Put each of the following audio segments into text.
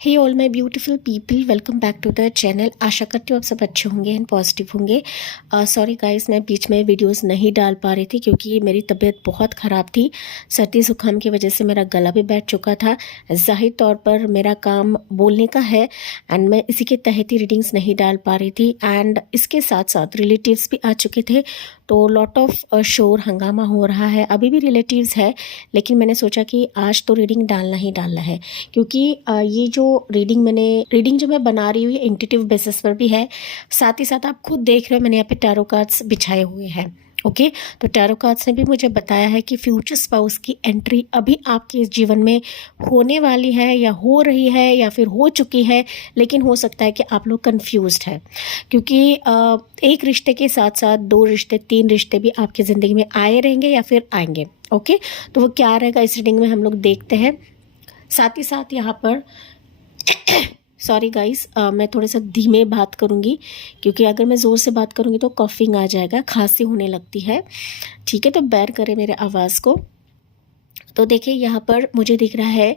Hey all my beautiful people, welcome back to the channel. आशा करती हूँ आप सब अच्छे होंगे एंड पॉजिटिव होंगे। सॉरी गाइस, मैं बीच में वीडियोस नहीं डाल पा रही थी क्योंकि मेरी तबीयत बहुत ख़राब थी। सर्दी ज़ुकाम की वजह से मेरा गला भी बैठ चुका था। ज़ाहिर तौर पर मेरा काम बोलने का है एंड मैं इसी के तहत ही रीडिंग्स नहीं डाल पा रही थी। एंड इसके साथ साथ रिलेटिव्स भी आ चुके थे, तो लॉट ऑफ शोर हंगामा हो रहा है। अभी भी रिलेटिव्स है, लेकिन मैंने सोचा कि आज तो रीडिंग डालना ही डालना है क्योंकि ये जो रीडिंग जो मैं बना रही हूँ ये इंट्यूटिव बेसिस पर भी है। साथ ही साथ आप खुद देख रहे हो मैंने यहाँ पे टैरो कार्ड्स बिछाए हुए हैं। ओके, तो टैरो कार्ड्स ने भी मुझे बताया है कि फ्यूचर स्पाउस की एंट्री अभी आपके जीवन में होने वाली है या हो रही है या फिर हो चुकी है, लेकिन हो सकता है कि आप लोग कंफ्यूज्ड है क्योंकि एक रिश्ते के साथ साथ 2 रिश्ते 3 रिश्ते भी आपकी ज़िंदगी में आए रहेंगे या फिर आएंगे। ओके, तो वो क्या रहेगा इस रीडिंग में हम लोग देखते हैं। साथ ही साथ यहाँ पर सॉरी गाइस, मैं थोड़ा सा धीमे बात करूँगी क्योंकि अगर मैं ज़ोर से बात करूँगी तो कॉफिंग आ जाएगा, खांसी होने लगती है। ठीक है, तो बेयर करें मेरे आवाज़ को। तो देखिए यहाँ पर मुझे दिख रहा है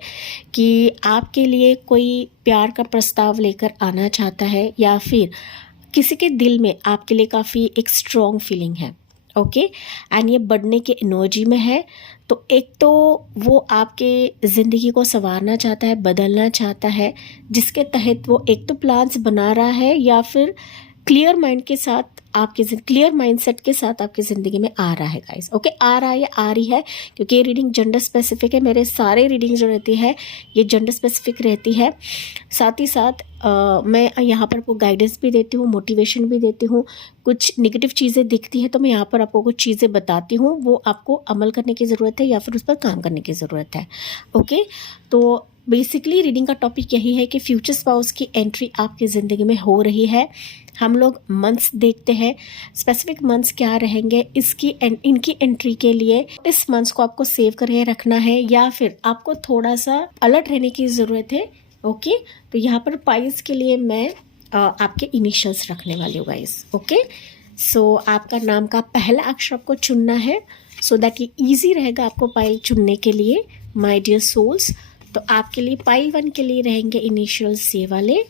कि आपके लिए कोई प्यार का प्रस्ताव लेकर आना चाहता है या फिर किसी के दिल में आपके लिए काफ़ी एक स्ट्रॉन्ग फीलिंग है। ओके, एंड ये बढ़ने के एनर्जी में है। तो एक तो वो आपके ज़िंदगी को संवारना चाहता है, बदलना चाहता है, जिसके तहत वो एक तो प्लान्स बना रहा है या फिर क्लियर माइंड के साथ क्लियर माइंडसेट के साथ आपकी ज़िंदगी में आ रहा है गाइस। ओके, आ रहा है या आ रही है क्योंकि ये रीडिंग जेंडर स्पेसिफिक है। मेरे सारे रीडिंग जो रहती है ये जेंडर स्पेसिफिक रहती है। साथ ही साथ मैं यहाँ पर आपको गाइडेंस भी देती हूँ, मोटिवेशन भी देती हूँ। कुछ नेगेटिव चीज़ें दिखती हैं तो मैं यहाँ पर आपको कुछ चीज़ें बताती हूँ, वो आपको अमल करने की ज़रूरत है या फिर उस पर काम करने की ज़रूरत है। ओके, तो बेसिकली रीडिंग का टॉपिक यही है कि फ्यूचर स्पाउस की एंट्री आपकी ज़िंदगी में हो रही है। हम लोग मंथ्स देखते हैं, स्पेसिफिक मंथ्स क्या रहेंगे इनकी एंट्री के लिए। इस मंथ्स को आपको सेव करके रखना है या फिर आपको थोड़ा सा अलर्ट रहने की ज़रूरत है। ओके, तो यहाँ पर पाइल्स के लिए मैं आपके इनिशियल्स रखने वाली हूँ गाइस। ओके, सो आपका नाम का पहला अक्षर आपको चुनना है सो दैट ये ईजी रहेगा आपको पाइल चुनने के लिए माय डियर सोल्स। तो आपके लिए पाइल 1 के लिए रहेंगे इनिशियल्स ये वाले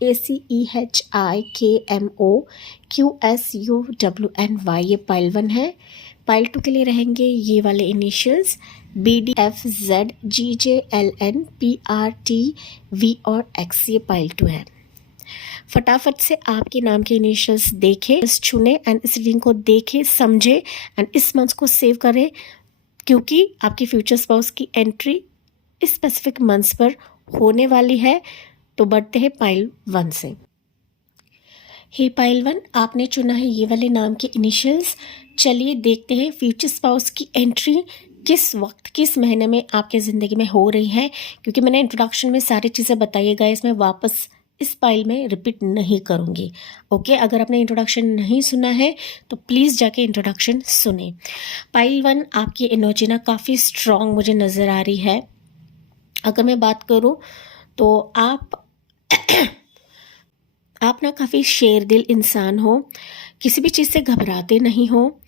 ACEHIKMOQSUWNY, ये पाइल 1 है। पाइल 2 के लिए रहेंगे ये वाले इनिशियल्स BDFZGJLNPRTV और X, ये पाइल 2 है। फटाफट से आपके नाम के इनिशियल्स देखें, चुने एंड इस रीडिंग को देखें, समझे एंड इस मंथ को सेव करें क्योंकि आपकी फ्यूचर स्पाउस की एंट्री इस स्पेसिफिक मंथ्स पर होने वाली है। तो बढ़ते हैं पाइल 1 से। हे पाइल 1, आपने चुना है ये वाले नाम के इनिशियल्स। चलिए देखते हैं फ्यूचर स्पाउस की एंट्री किस वक्त किस महीने में आपके ज़िंदगी में हो रही है क्योंकि मैंने इंट्रोडक्शन में सारी चीज़ें बताई गई, इसमें वापस इस पाइल में रिपीट नहीं करूँगी। ओके, अगर आपने इंट्रोडक्शन नहीं सुना है तो प्लीज़ जाके इंट्रोडक्शन सुने। पाइल 1, आपकी एनर्जी ना काफ़ी स्ट्रॉन्ग मुझे नज़र आ रही है। अगर मैं बात करूँ तो आप ना काफ़ी शेर दिल इंसान हो, किसी भी चीज़ से घबराते नहीं हो,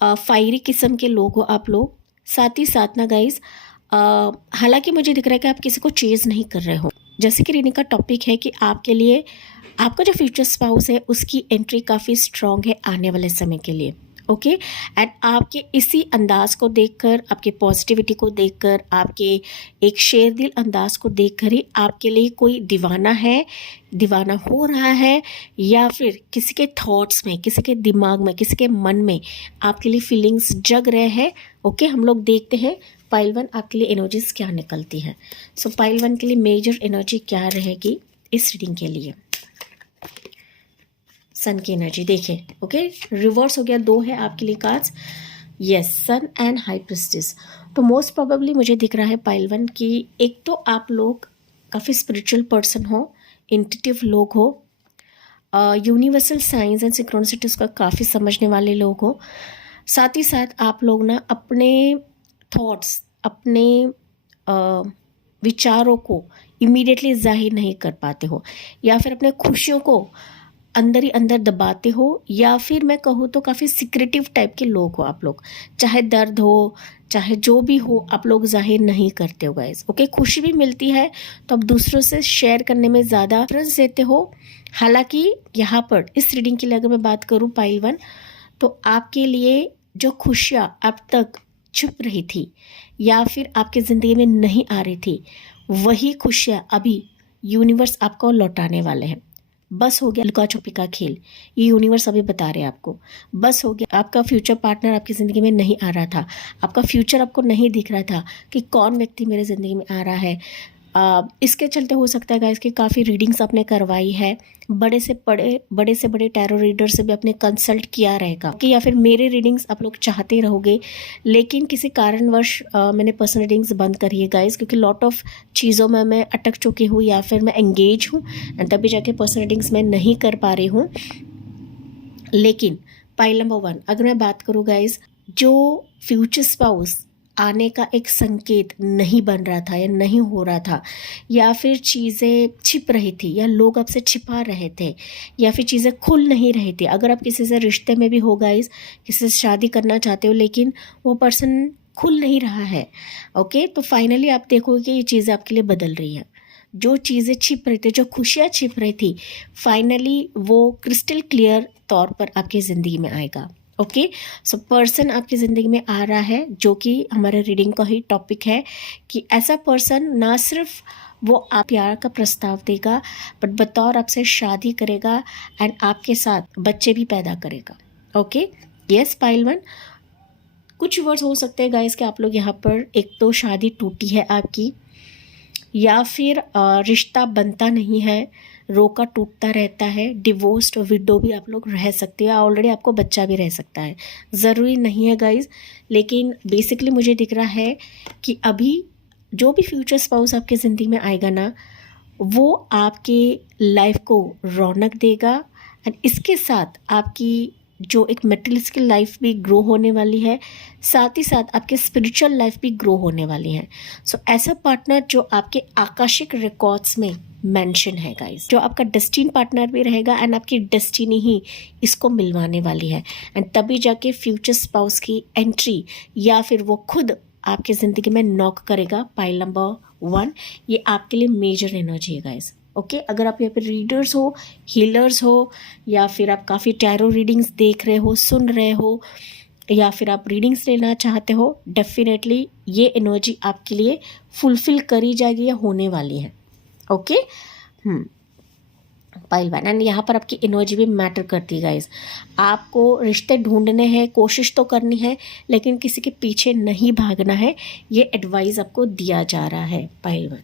फायरी किस्म के लोग हो आप लोग। साथ ही साथ ना गाइज, हालांकि मुझे दिख रहा है कि आप किसी को चेज़ नहीं कर रहे हो। जैसे कि रीडिंग का टॉपिक है कि आपके लिए आपका जो फ्यूचर स्पाउस है उसकी एंट्री काफ़ी स्ट्रॉन्ग है आने वाले समय के लिए। ओके, एंड आपके इसी अंदाज को देखकर, आपके पॉजिटिविटी को देखकर, आपके एक शेर दिल अंदाज को देखकर ही आपके लिए कोई दीवाना है, दीवाना हो रहा है या फिर किसी के थॉट्स में, किसी के दिमाग में, किसी के मन में आपके लिए फीलिंग्स जग रहे हैं। ओके, हम लोग देखते हैं पाइल 1 आपके लिए एनर्जीज क्या निकलती है। सो पाइल 1 के लिए मेजर एनर्जी क्या रहेगी इस रीडिंग के लिए। सन की एनर्जी देखें। ओके, रिवर्स हो गया, 2 है आपके लिए cards. Yes, sun and high priestess. तो मोस्ट प्रोबेबली मुझे दिख रहा है पाइल 1 की एक तो आप लोग काफ़ी स्पिरिचुअल पर्सन हो, इंट्यूटिव लोग हो, यूनिवर्सल साइंस एंड सिंक्रोनिसिटीज का काफ़ी समझने वाले लोग हो। साथ ही साथ आप लोग ना अपने थॉट्स, अपने विचारों को इमीडिएटली जाहिर नहीं कर पाते हो या फिर अपने खुशियों को अंदर ही अंदर दबाते हो, या फिर मैं कहूँ तो काफ़ी सिक्रेटिव टाइप के लोग हो आप लोग। चाहे दर्द हो, चाहे जो भी हो, आप लोग जाहिर नहीं करते हो गाइस। ओके, खुशी भी मिलती है तो आप दूसरों से शेयर करने में ज़्यादा प्रेफरेंस देते हो। हालांकि यहाँ पर इस रीडिंग के लिए अगर मैं बात करूँ पाइल वन, तो आपके लिए जो खुशियाँ अब तक छुप रही थी या फिर आपकी ज़िंदगी में नहीं आ रही थी, वही खुशियाँ अभी यूनिवर्स आपको लौटाने वाले हैं। बस हो गया लुका छुपी का खेल, ये यूनिवर्स अभी बता रहे हैं आपको। बस हो गया, आपका फ्यूचर पार्टनर आपकी ज़िंदगी में नहीं आ रहा था, आपका फ्यूचर आपको नहीं दिख रहा था कि कौन व्यक्ति मेरे ज़िंदगी में आ रहा है। इसके चलते हो सकता है गाइस कि काफ़ी रीडिंग्स आपने करवाई है, बड़े से बड़े टैरो रीडर से भी आपने कंसल्ट किया रहेगा कि, या फिर मेरे रीडिंग्स आप लोग चाहते रहोगे, लेकिन किसी कारणवश मैंने पर्सनल रीडिंग्स बंद करी है गाइस, क्योंकि लॉट ऑफ चीज़ों में मैं अटक चुकी हूँ या फिर मैं एंगेज हूँ एंड तभी जाके पर्सनल रीडिंग्स मैं नहीं कर पा रही हूँ। लेकिन पाइल नंबर 1 अगर मैं बात करूँ गाइस, जो फ्यूचर स्पाउस आने का एक संकेत नहीं बन रहा था या नहीं हो रहा था, या फिर चीज़ें छिप रही थी या लोग आपसे छिपा रहे थे, या फिर चीज़ें खुल नहीं रही थी। अगर आप किसी से रिश्ते में भी हो गाइस, किसी से शादी करना चाहते हो लेकिन वो पर्सन खुल नहीं रहा है, ओके, तो फाइनली आप देखोगे कि ये चीज़ें आपके लिए बदल रही हैं। जो चीज़ें छिप रही थी, जो खुशियाँ छिप रही थी, फाइनली वो क्रिस्टल क्लियर तौर पर आपकी ज़िंदगी में आएगा। ओके, सो पर्सन आपकी ज़िंदगी में आ रहा है, जो कि हमारे रीडिंग का ही टॉपिक है कि ऐसा पर्सन ना सिर्फ वो आप प्यार का प्रस्ताव देगा, बट बतौर आपसे शादी करेगा एंड आपके साथ बच्चे भी पैदा करेगा। ओके, यस पाइल वन, कुछ वर्ड्स हो सकते हैं गाइस कि आप लोग यहाँ पर, एक तो शादी टूटी है आपकी, या फिर रिश्ता बनता नहीं है, रोका टूटता रहता है, डिवोर्स्ड और विडो भी आप लोग रह सकते हो, ऑलरेडी आपको बच्चा भी रह सकता है, ज़रूरी नहीं है गाइस। लेकिन बेसिकली मुझे दिख रहा है कि अभी जो भी फ्यूचर स्पाउस आपकी ज़िंदगी में आएगा ना, वो आपके लाइफ को रौनक देगा एंड इसके साथ आपकी जो एक मेटेरियलिस्टिक लाइफ भी ग्रो होने वाली है, साथ ही साथ आपके स्पिरिचुअल लाइफ भी ग्रो होने वाली है। सो ऐसा पार्टनर जो आपके आकाशिक रिकॉर्ड्स में मेंशन है गाइस, जो आपका डेस्टिनी पार्टनर भी रहेगा एंड आपकी डेस्टिनी ही इसको मिलवाने वाली है एंड तभी जाके फ्यूचर स्पाउस की एंट्री या फिर वो खुद आपकी ज़िंदगी में नॉक करेगा। पाइल नंबर 1 ये आपके लिए मेजर एनर्जी है गाइस। ओके, अगर आप यहाँ पे रीडर्स हो, हीलर्स हो, या फिर आप काफ़ी टैरो रीडिंग्स देख रहे हो, सुन रहे हो, या फिर आप रीडिंग्स लेना चाहते हो, डेफिनेटली ये एनर्जी आपके लिए फुलफिल करी जाएगी या होने वाली है। ओके, पाइल वन, एंड यहाँ पर आपकी एनर्जी भी मैटर करती है गाइस। आपको रिश्ते ढूंढने हैं, कोशिश तो करनी है, लेकिन किसी के पीछे नहीं भागना है, ये एडवाइस आपको दिया जा रहा है पाइल वन।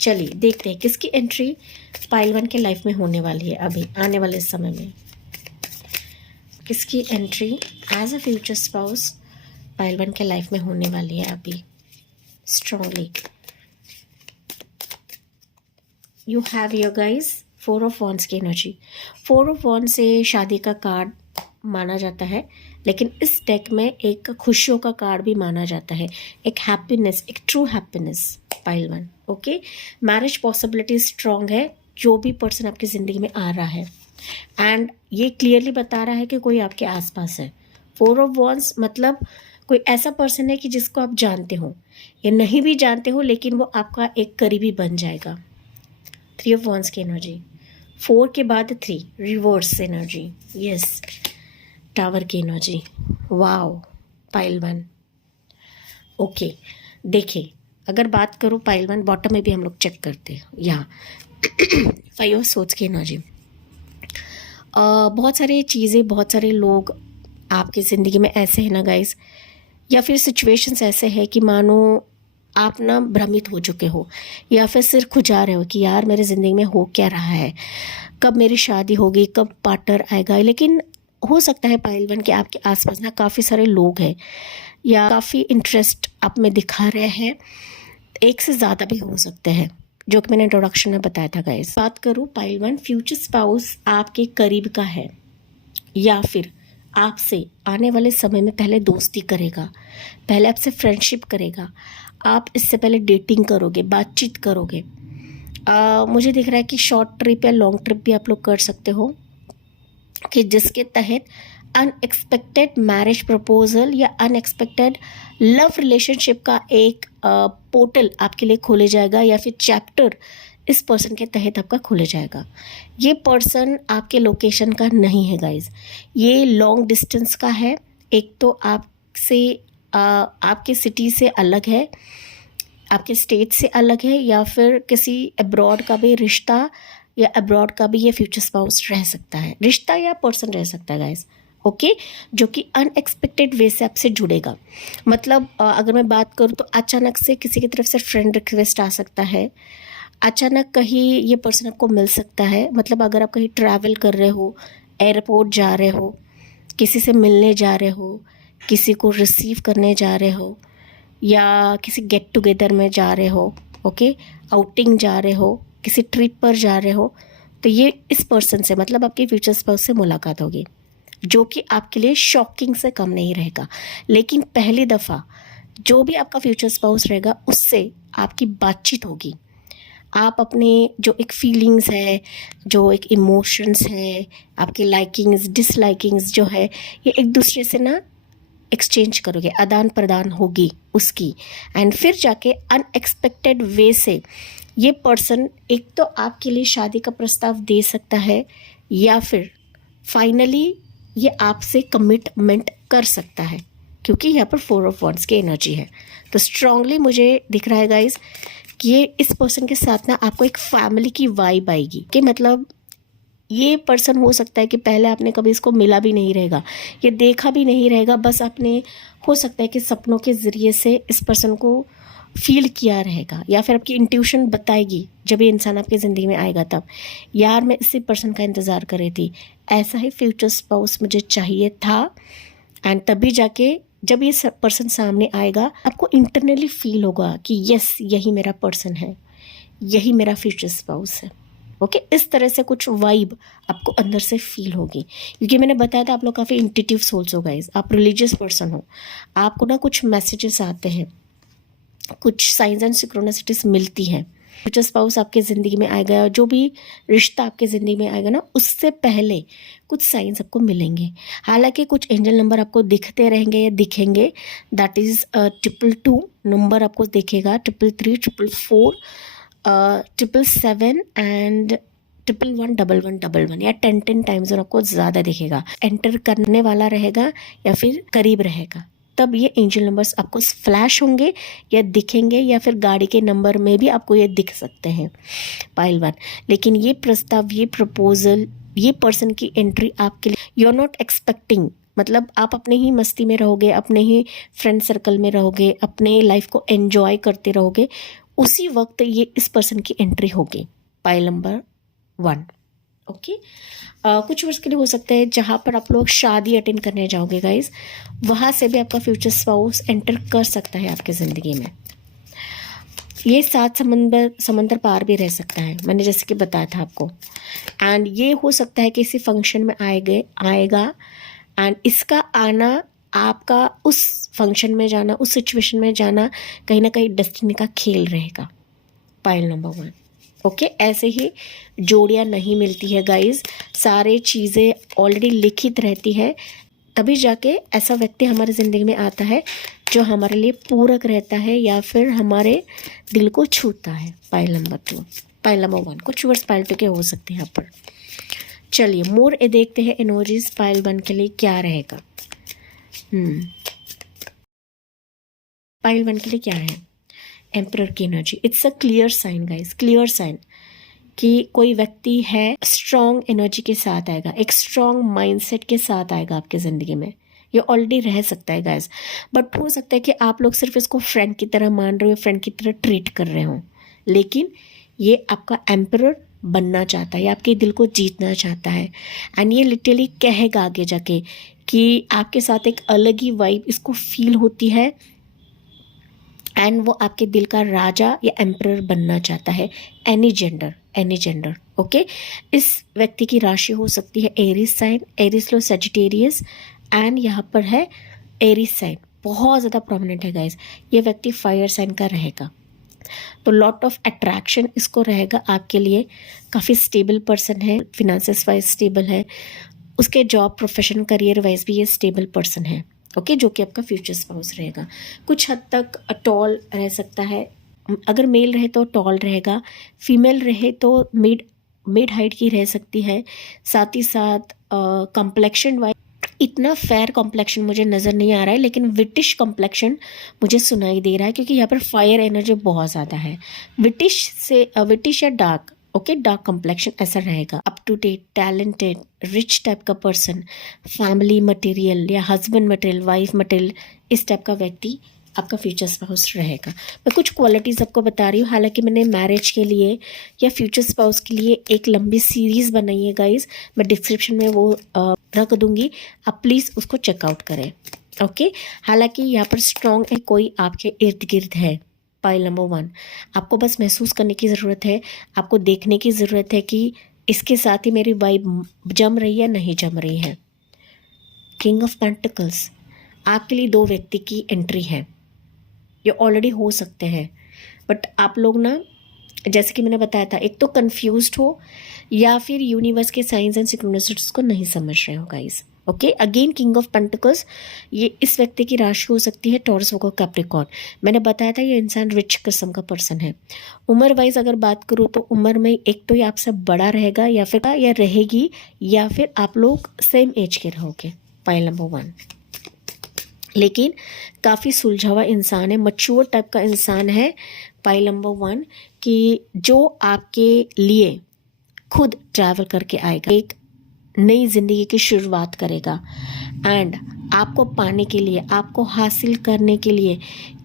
चलिए देखते हैं किसकी एंट्री पाइल वन के लाइफ में होने वाली है अभी आने वाले समय में। किसकी entry as a future spouse pile one के लाइफ में होने वाली है अभी strongly. You have your guys 4 of wands की एनर्जी। 4 ऑफ वॉन्ड्स से शादी का कार्ड माना जाता है, लेकिन इस डेक में एक खुशियों का कार्ड भी माना जाता है, एक हैप्पीनेस, एक true happiness pile one. Okay, marriage possibility strong है जो भी पर्सन आपकी ज़िंदगी में आ रहा है, एंड ये क्लियरली बता रहा है कि कोई आपके आसपास है। 4 ऑफ वॉन्ड्स मतलब कोई ऐसा पर्सन है कि जिसको आप जानते हो या नहीं भी जानते हो, लेकिन वो आपका एक करीबी बन जाएगा। 3 ऑफ वॉन्ड्स की एनर्जी, 4 के बाद 3 रिवर्स एनर्जी, यस, टावर की energy, wow pile one. Okay, देखिए अगर बात करूँ पाइल वन, बॉटम में भी हम लोग चेक करते हैं यहाँ 5 ऑफ सोर्ड्स की एनर्जी। बहुत सारी चीज़ें, बहुत सारे लोग आपकी ज़िंदगी में ऐसे हैं ना गाइस, या फिर सिचुएशंस ऐसे हैं कि मानो आप ना भ्रमित हो चुके हो या फिर सिर खुजा रहे हो कि यार मेरे ज़िंदगी में हो क्या रहा है, कब मेरी शादी होगी, कब पार्टनर आएगा। लेकिन हो सकता है पाइल वन के आपके आसपास ना काफ़ी सारे लोग हैं या काफ़ी इंटरेस्ट आप में दिखा रहे हैं, एक से ज़्यादा भी हो सकते हैं, जो कि मैंने इंट्रोडक्शन में बताया था गाइस। बात करूँ पाइल वन, फ्यूचर स्पाउस आपके करीब का है या फिर आपसे आने वाले समय में पहले दोस्ती करेगा, पहले आपसे फ्रेंडशिप करेगा, आप इससे पहले डेटिंग करोगे, बातचीत करोगे। मुझे दिख रहा है कि शॉर्ट ट्रिप या लॉन्ग ट्रिप भी आप लोग कर सकते हो, कि जिसके तहत अनएक्सपेक्टेड मैरिज प्रपोजल या अनएक्सपेक्टेड लव रिलेशनशिप का एक पोर्टल आपके लिए खोले जाएगा या फिर चैप्टर इस पर्सन के तहत आपका खोले जाएगा। ये पर्सन आपके लोकेशन का नहीं है गाइज, ये लॉन्ग डिस्टेंस का है। एक तो आपसे आपके सिटी से अलग है, आपके स्टेट से अलग है, या फिर किसी अब्रॉड का भी रिश्ता या अब्रॉड का भी ये फ्यूचर स्पाउस रह सकता है, रिश्ता या पर्सन रह सकता है गाइस। ओके, जो कि अनएक्सपेक्टेड वे से आपसे जुड़ेगा। मतलब अगर मैं बात करूँ तो अचानक से किसी की तरफ से फ्रेंड रिक्वेस्ट आ सकता है, अचानक कहीं ये पर्सन आपको मिल सकता है। मतलब अगर आप कहीं ट्रैवल कर रहे हो, एयरपोर्ट जा रहे हो, किसी से मिलने जा रहे हो, किसी को रिसीव करने जा रहे हो, या किसी गेट टुगेदर में जा रहे हो, ओके, आउटिंग जा रहे हो, किसी ट्रिप पर जा रहे हो, तो ये इस पर्सन से मतलब आपके फ्यूचर स्पाउस से मुलाकात होगी, जो कि आपके लिए शॉकिंग से कम नहीं रहेगा। लेकिन पहली दफ़ा जो भी आपका फ्यूचर स्पाउस रहेगा उससे आपकी बातचीत होगी। आप अपने जो एक फीलिंग्स है, जो एक इमोशंस है, आपकी लाइकिंग्स डिसलाइकिंग्स जो है, ये एक दूसरे से ना एक्सचेंज करोगे, आदान प्रदान होगी उसकी। एंड फिर जाके अनएक्सपेक्टेड वे से ये पर्सन एक तो आपके लिए शादी का प्रस्ताव दे सकता है, या फिर फाइनली ये आपसे कमिटमेंट कर सकता है, क्योंकि यहाँ पर 4 ऑफ वॉन्ड्स की एनर्जी है। तो स्ट्रांगली मुझे दिख रहा है गाइज कि ये इस पर्सन के साथ ना आपको एक फैमिली की वाइब आएगी। कि मतलब ये पर्सन हो सकता है कि पहले आपने कभी इसको मिला भी नहीं रहेगा, ये देखा भी नहीं रहेगा, बस आपने हो सकता है कि सपनों के ज़रिए से इस पर्सन को फील किया रहेगा, या फिर आपकी इंट्यूशन बताएगी जब ये इंसान आपकी ज़िंदगी में आएगा तब, यार मैं इसी पर्सन का इंतज़ार कर रही थी, ऐसा ही फ्यूचर स्पाउस मुझे चाहिए था। एंड तभी जाके जब ये पर्सन सामने आएगा आपको इंटरनली फील होगा कि यस यही मेरा पर्सन है, यही मेरा फ्यूचर स्पाउस है। ओके, इस तरह से कुछ वाइब आपको अंदर से फील होगी, क्योंकि मैंने बताया था आप लोग काफ़ी इंट्यूटिव सोल्स हो गाइस, आप रिलीजियस पर्सन हो, आपको ना कुछ मैसेजेस आते हैं, कुछ साइंस एंड सिक्रोनिसिटीज मिलती हैं। फ्यूचर स्पाउस आपके ज़िंदगी में आएगा, जो भी रिश्ता आपके ज़िंदगी में आएगा ना, उससे पहले कुछ साइंस आपको मिलेंगे। हालांकि कुछ एंजल नंबर आपको दिखते रहेंगे या दिखेंगे, दैट इज़ 222 नंबर आपको दिखेगा, 333, 444, 777 एंड 111, या 10 टाइम्स आपको ज़्यादा दिखेगा। एंटर करने वाला रहेगा या फिर करीब रहेगा, तब ये एंजल नंबर्स आपको फ्लैश होंगे या दिखेंगे, या फिर गाड़ी के नंबर में भी आपको ये दिख सकते हैं, पाइल 1। लेकिन ये प्रस्ताव, ये प्रपोजल, ये पर्सन की एंट्री आपके लिए यू आर नॉट एक्सपेक्टिंग। मतलब आप अपने ही मस्ती में रहोगे, अपने ही फ्रेंड सर्कल में रहोगे, अपने लाइफ को एंजॉय करते रहोगे, उसी वक्त ये इस पर्सन की एंट्री होगी, पाइल नंबर 1। ओके, कुछ वर्ष के लिए हो सकता है जहाँ पर आप लोग शादी अटेंड करने जाओगे गाइज, वहाँ से भी आपका फ्यूचर स्पाउस एंटर कर सकता है आपके ज़िंदगी में। ये 7 समंदर पार भी रह सकता है, मैंने जैसे कि बताया था आपको। एंड ये हो सकता है कि किसी फंक्शन में आएगा, एंड इसका आना, आपका उस फंक्शन में जाना, उस सिचुएशन में जाना कहीं ना कहीं डेस्टिनी का खेल रहेगा, पाइल नंबर 1। ओके, ऐसे ही जोड़ियाँ नहीं मिलती है गाइज, सारे चीज़ें ऑलरेडी लिखित रहती है, तभी जाके ऐसा व्यक्ति हमारे ज़िंदगी में आता है जो हमारे लिए पूरक रहता है या फिर हमारे दिल को छूता है, पाइल नंबर 2। पाइल नंबर 1 कुछ वर्ड्स पाइल 2 के हो सकते हैं यहाँ पर। चलिए मोर देखते हैं एनर्जीज पाइल 1 के लिए क्या रहेगा। पाइल 1 के लिए क्या है, एम्परर की एनर्जी। It's a clear sign guys, clear sign कि कोई व्यक्ति है स्ट्रॉन्ग एनर्जी के साथ आएगा, एक स्ट्रॉन्ग माइंडसेट के साथ आएगा आपकी ज़िंदगी में। ये ऑलरेडी रह सकता है गाइस, बट हो सकता है कि आप लोग सिर्फ इसको फ्रेंड की तरह मान रहे हो, फ्रेंड की तरह ट्रीट कर रहे हो, लेकिन ये आपका एम्परर बनना चाहता है, ये आपके दिल को जीतना चाहता है। एंड ये लिटरली कहेगा आगे जाके कि आपके साथ एक अलग ही वाइब इसको फील होती है, एंड वो आपके दिल का राजा या एम्परर बनना चाहता है, एनी जेंडर। ओके, इस व्यक्ति की राशि हो सकती है Aries sign, Aries Leo Sagittarius, and यहाँ पर है एरीज साइन, बहुत ज़्यादा प्रोमिनेंट है गाइज। ये व्यक्ति फायर साइन का रहेगा, तो लॉट ऑफ अट्रैक्शन इसको रहेगा आपके लिए। काफ़ी स्टेबल पर्सन है, फिनेंसेस वाइज स्टेबल है, उसके जॉब, प्रोफेशन, करियर वाइज भी ये स्टेबल पर्सन है। ओके, जो कि आपका फ्यूचर स्पाउस रहेगा। कुछ हद तक टॉल रह सकता है, अगर मेल रहे तो टॉल रहेगा, फीमेल रहे तो मिड मिड हाइट की रह सकती है। साथ ही साथ कॉम्प्लेक्शन वाइज इतना फेयर कॉम्प्लेक्शन मुझे नज़र नहीं आ रहा है, लेकिन विटिश कॉम्प्लेक्शन मुझे सुनाई दे रहा है, क्योंकि यहाँ पर फायर एनर्जी बहुत ज़्यादा है। विटिश या डार्क, ओके, डार्क कॉम्प्लेक्शन ऐसा रहेगा। Up to date, talented, rich type का पर्सन, फैमिली मटेरियल या हस्बैंड मटेरियल, वाइफ मटेरियल, इस टाइप का व्यक्ति आपका फ्यूचर स्पाउस रहेगा। मैं कुछ क्वालिटीज़ आपको बता रही हूँ, हालांकि मैंने मैरिज के लिए या फ्यूचर स्पाउस के लिए एक लंबी सीरीज़ बनाई है गाइस, मैं डिस्क्रिप्शन में वो रख दूंगी, आप प्लीज़ उसको चेकआउट करें। ओके, हालांकि यहाँ पर स्ट्रॉन्ग है कोई आपके इर्द गिर्द है। पाइल नंबर 1, आपको बस महसूस करने की ज़रूरत है, आपको देखने की ज़रूरत है कि इसके साथ ही मेरी वाइब जम रही है नहीं जम रही है। किंग ऑफ पेंटिकल्स, आपके लिए 2 व्यक्ति की एंट्री है, ये ऑलरेडी हो सकते हैं, बट आप लोग ना, जैसे कि मैंने बताया था, एक तो कंफ्यूज्ड हो या फिर यूनिवर्स के साइंस एंड सिक्रोनिसिटीज को नहीं समझ रहे हो guys. Okay, again king of pentacles, ये इस व्यक्ति की राशि हो सकती है टॉरस होगा, कैप्रिकॉर्न। मैंने बताया था ये इंसान रिच किस्म का पर्सन है। उम्र वाइज अगर बात करूँ तो उम्र में एक तो ये आपसे बड़ा रहेगा या रहेगी, या फिर आप लोग सेम एज के रहोगे। पाइल नंबर 1, लेकिन काफ़ी सुलझा हुआ इंसान है, मच्योर टाइप का इंसान है। पाइल नंबर 1, कि जो आपके लिए खुद ट्रैवल करके आएगा, एक नई ज़िंदगी की शुरुआत करेगा, एंड आपको पाने के लिए, आपको हासिल करने के लिए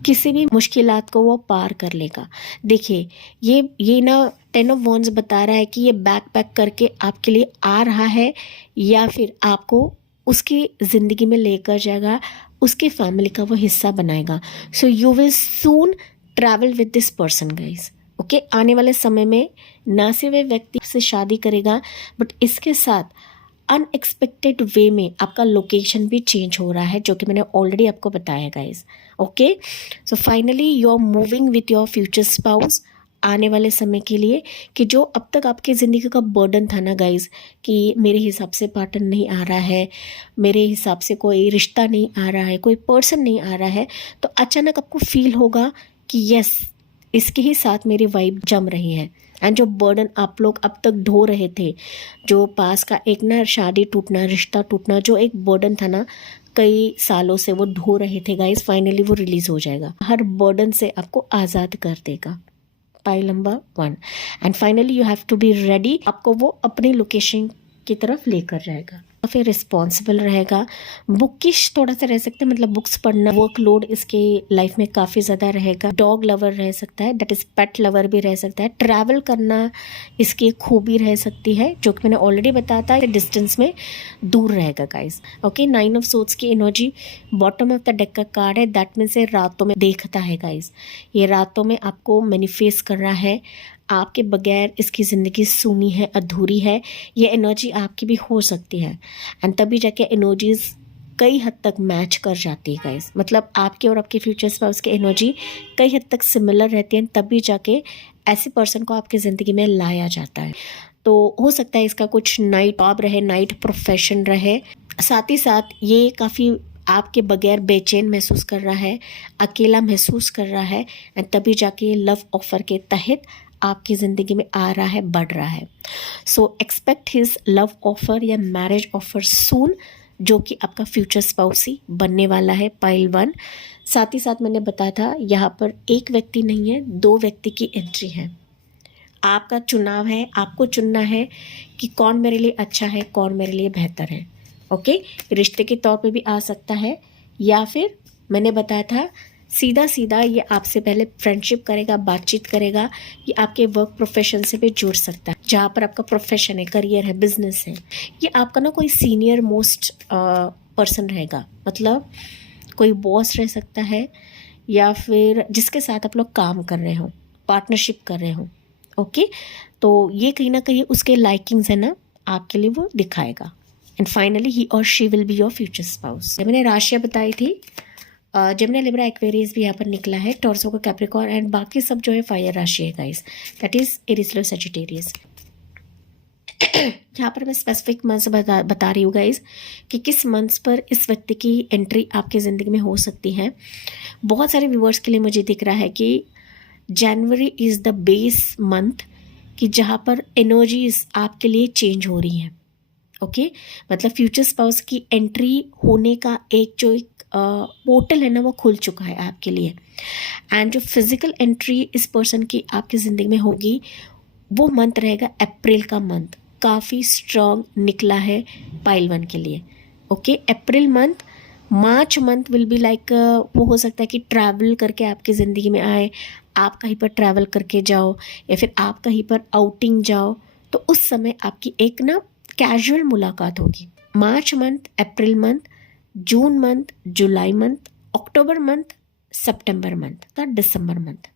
किसी भी मुश्किलात को वो पार कर लेगा। देखिए, ये ना 10 ऑफ वॉन्ड्स बता रहा है कि ये बैक पैक करके आपके लिए आ रहा है, या फिर आपको उसकी ज़िंदगी में लेकर जाएगा, उसके फैमिली का वो हिस्सा बनाएगा। So you will soon travel with this person guys. Okay, आने वाले समय में ना सिर्फ वे व्यक्ति से शादी करेगा, बट इसके साथ अनएक्सपेक्टेड वे में आपका लोकेशन भी चेंज हो रहा है, जो कि मैंने ऑलरेडी आपको बताया guys. Okay, so finally you are moving with your future spouse आने वाले समय के लिए, कि जो अब तक आपकी ज़िंदगी का बर्डन था ना गाइज, कि मेरे हिसाब से पार्टनर नहीं आ रहा है, मेरे हिसाब से कोई रिश्ता नहीं आ रहा है, कोई पर्सन नहीं आ रहा है, तो अचानक आपको फील होगा कि यस, इसके ही साथ मेरी वाइब जम रही है। एंड जो बर्डन आप लोग अब तक ढो रहे थे, जो पास का एक ना शादी टूटना, रिश्ता टूटना, जो एक बर्डन था ना, कई सालों से वो ढो रहे थे गाइज, फाइनली वो रिलीज हो जाएगा, हर बर्डन से आपको आज़ाद कर देगा। Pile number 1, and finally you have to be ready, आपको वो अपनी लोकेशन की तरफ लेकर जाएगा। फिर रिस्पॉन्सिबल रहेगा, बुकिश थोड़ा सा रह सकता है, मतलब बुक्स पढ़ना, वर्कलोड इसके लाइफ में काफ़ी ज़्यादा रहेगा। डॉग लवर रह सकता है, दैट इज़ पेट लवर भी रह सकता है। ट्रैवल करना इसकी एक खूबी रह सकती है, जो कि मैंने ऑलरेडी बताया था, डिस्टेंस में दूर रहेगा गाइस। ओके, 9 ऑफ सोर्ड्स की energy bottom of the deck का कार्ड है, दैट मीन्स ये रातों में देखता है गाइस, ये रातों में आपको मैनिफेस्ट कर रहा है। आपके बगैर इसकी ज़िंदगी सूनी है, अधूरी है, ये एनर्जी आपकी भी हो सकती है। एंड तभी जाके एनर्जीज कई हद तक मैच कर जाती है गाइस, मतलब आपके और आपके फ्यूचर स्पाउस की एनर्जी कई हद तक सिमिलर रहती है, तभी जाके ऐसे पर्सन को आपकी ज़िंदगी में लाया जाता है। तो हो सकता है इसका कुछ नाइट जॉब रहे, नाइट प्रोफेशन रहे, साथ ही साथ ये काफ़ी आपके बगैर बेचैन महसूस कर रहा है, अकेला महसूस कर रहा है, एंड तभी जाके लव ऑफर के तहत आपकी ज़िंदगी में आ रहा है, बढ़ रहा है। सो एक्सपेक्ट हिज लव ऑफर या मैरिज ऑफर सून, जो कि आपका फ्यूचर स्पाउस ही बनने वाला है। पाइल 1, साथ ही साथ मैंने बताया था यहाँ पर एक व्यक्ति नहीं है, 2 व्यक्ति की एंट्री है। आपका चुनाव है, आपको चुनना है कि कौन मेरे लिए अच्छा है, कौन मेरे लिए बेहतर है। ओके, रिश्ते के तौर पे भी आ सकता है, या फिर मैंने बताया था सीधा सीधा ये आपसे पहले फ्रेंडशिप करेगा, बातचीत करेगा, ये आपके वर्क प्रोफेशन से भी जुड़ सकता है, जहाँ पर आपका प्रोफेशन है, करियर है, बिजनेस है। ये आपका ना कोई सीनियर मोस्ट पर्सन रहेगा, मतलब कोई बॉस रह सकता है, या फिर जिसके साथ आप लोग काम कर रहे हो, पार्टनरशिप कर रहे हो। ओके, तो ये कहीं ना कहीं उसके लाइकिंग्स है ना, आपके लिए वो दिखाएगा। एंड फाइनली ही और she will be your future spouse. मैंने राशियाँ बताई थी, जेमिनी, लिब्रा, एक्वेरियस भी यहाँ पर निकला है, टॉर्सो का कैप्रिकॉर्न, एंड बाकी सब जो है फायर राशि है guys, that is Aries, Leo, Sagittarius. यहाँ पर मैं स्पेसिफिक मंथ्स बता रही हूँ गाइज कि किस मंथ्स पर इस व्यक्ति की एंट्री आपकी ज़िंदगी में हो सकती है। बहुत सारे व्यूअर्स के लिए मुझे दिख रहा है कि जनवरी इज़ द बेस मंथ, कि जहाँ पर एनर्जीज आपके लिए चेंज हो रही हैं। ओके, मतलब फ्यूचर स्पाउस की एंट्री होने का एक पोर्टल है ना, वो खुल चुका है आपके लिए। एंड जो फिजिकल एंट्री इस पर्सन की आपकी ज़िंदगी में होगी वो मंथ रहेगा अप्रैल का मंथ। काफ़ी स्ट्रॉन्ग निकला है पाइल वन के लिए। Okay, April month, March month will be like, वो हो सकता है कि ट्रैवल करके आपकी ज़िंदगी में आए, आप कहीं पर ट्रैवल करके जाओ या फिर आप कहीं पर आउटिंग जाओ, तो उस समय आपकी एक ना कैजुअल मुलाकात होगी। March month, April month, June month, July month, अक्टूबर मंथ, सितंबर मंथ का दिसंबर मंथ।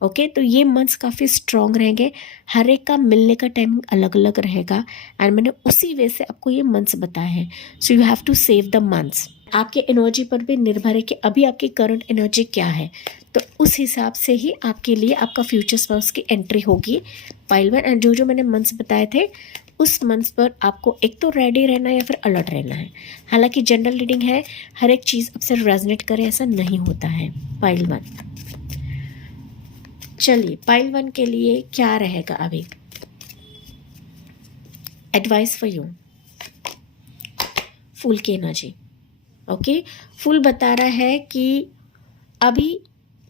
ओके, तो ये मंथ्स काफ़ी स्ट्रॉन्ग रहेंगे। हर एक का मिलने का टाइमिंग अलग अलग रहेगा एंड मैंने उसी वे से आपको ये मंथ्स बताए हैं। So you have to save the months. आपके एनर्जी पर भी निर्भर है कि अभी आपकी करंट एनर्जी क्या है, तो उस हिसाब से ही आपके लिए आपका फ्यूचर स्पाउस की एंट्री होगी पाइल वन। एंड जो मैंने मंथ्स बताए थे उस मंथ्स पर आपको एक तो रेडी रहना है या फिर अलर्ट रहना है। हालांकि जनरल रीडिंग है, हर एक चीज़ आपसे रेजोनेट करे ऐसा नहीं होता है पाइल वन। चलिए, पाइल वन के लिए क्या रहेगा अभी एडवाइस फॉर यू। फूल की एनर्जी। ओके, फूल बता रहा है कि अभी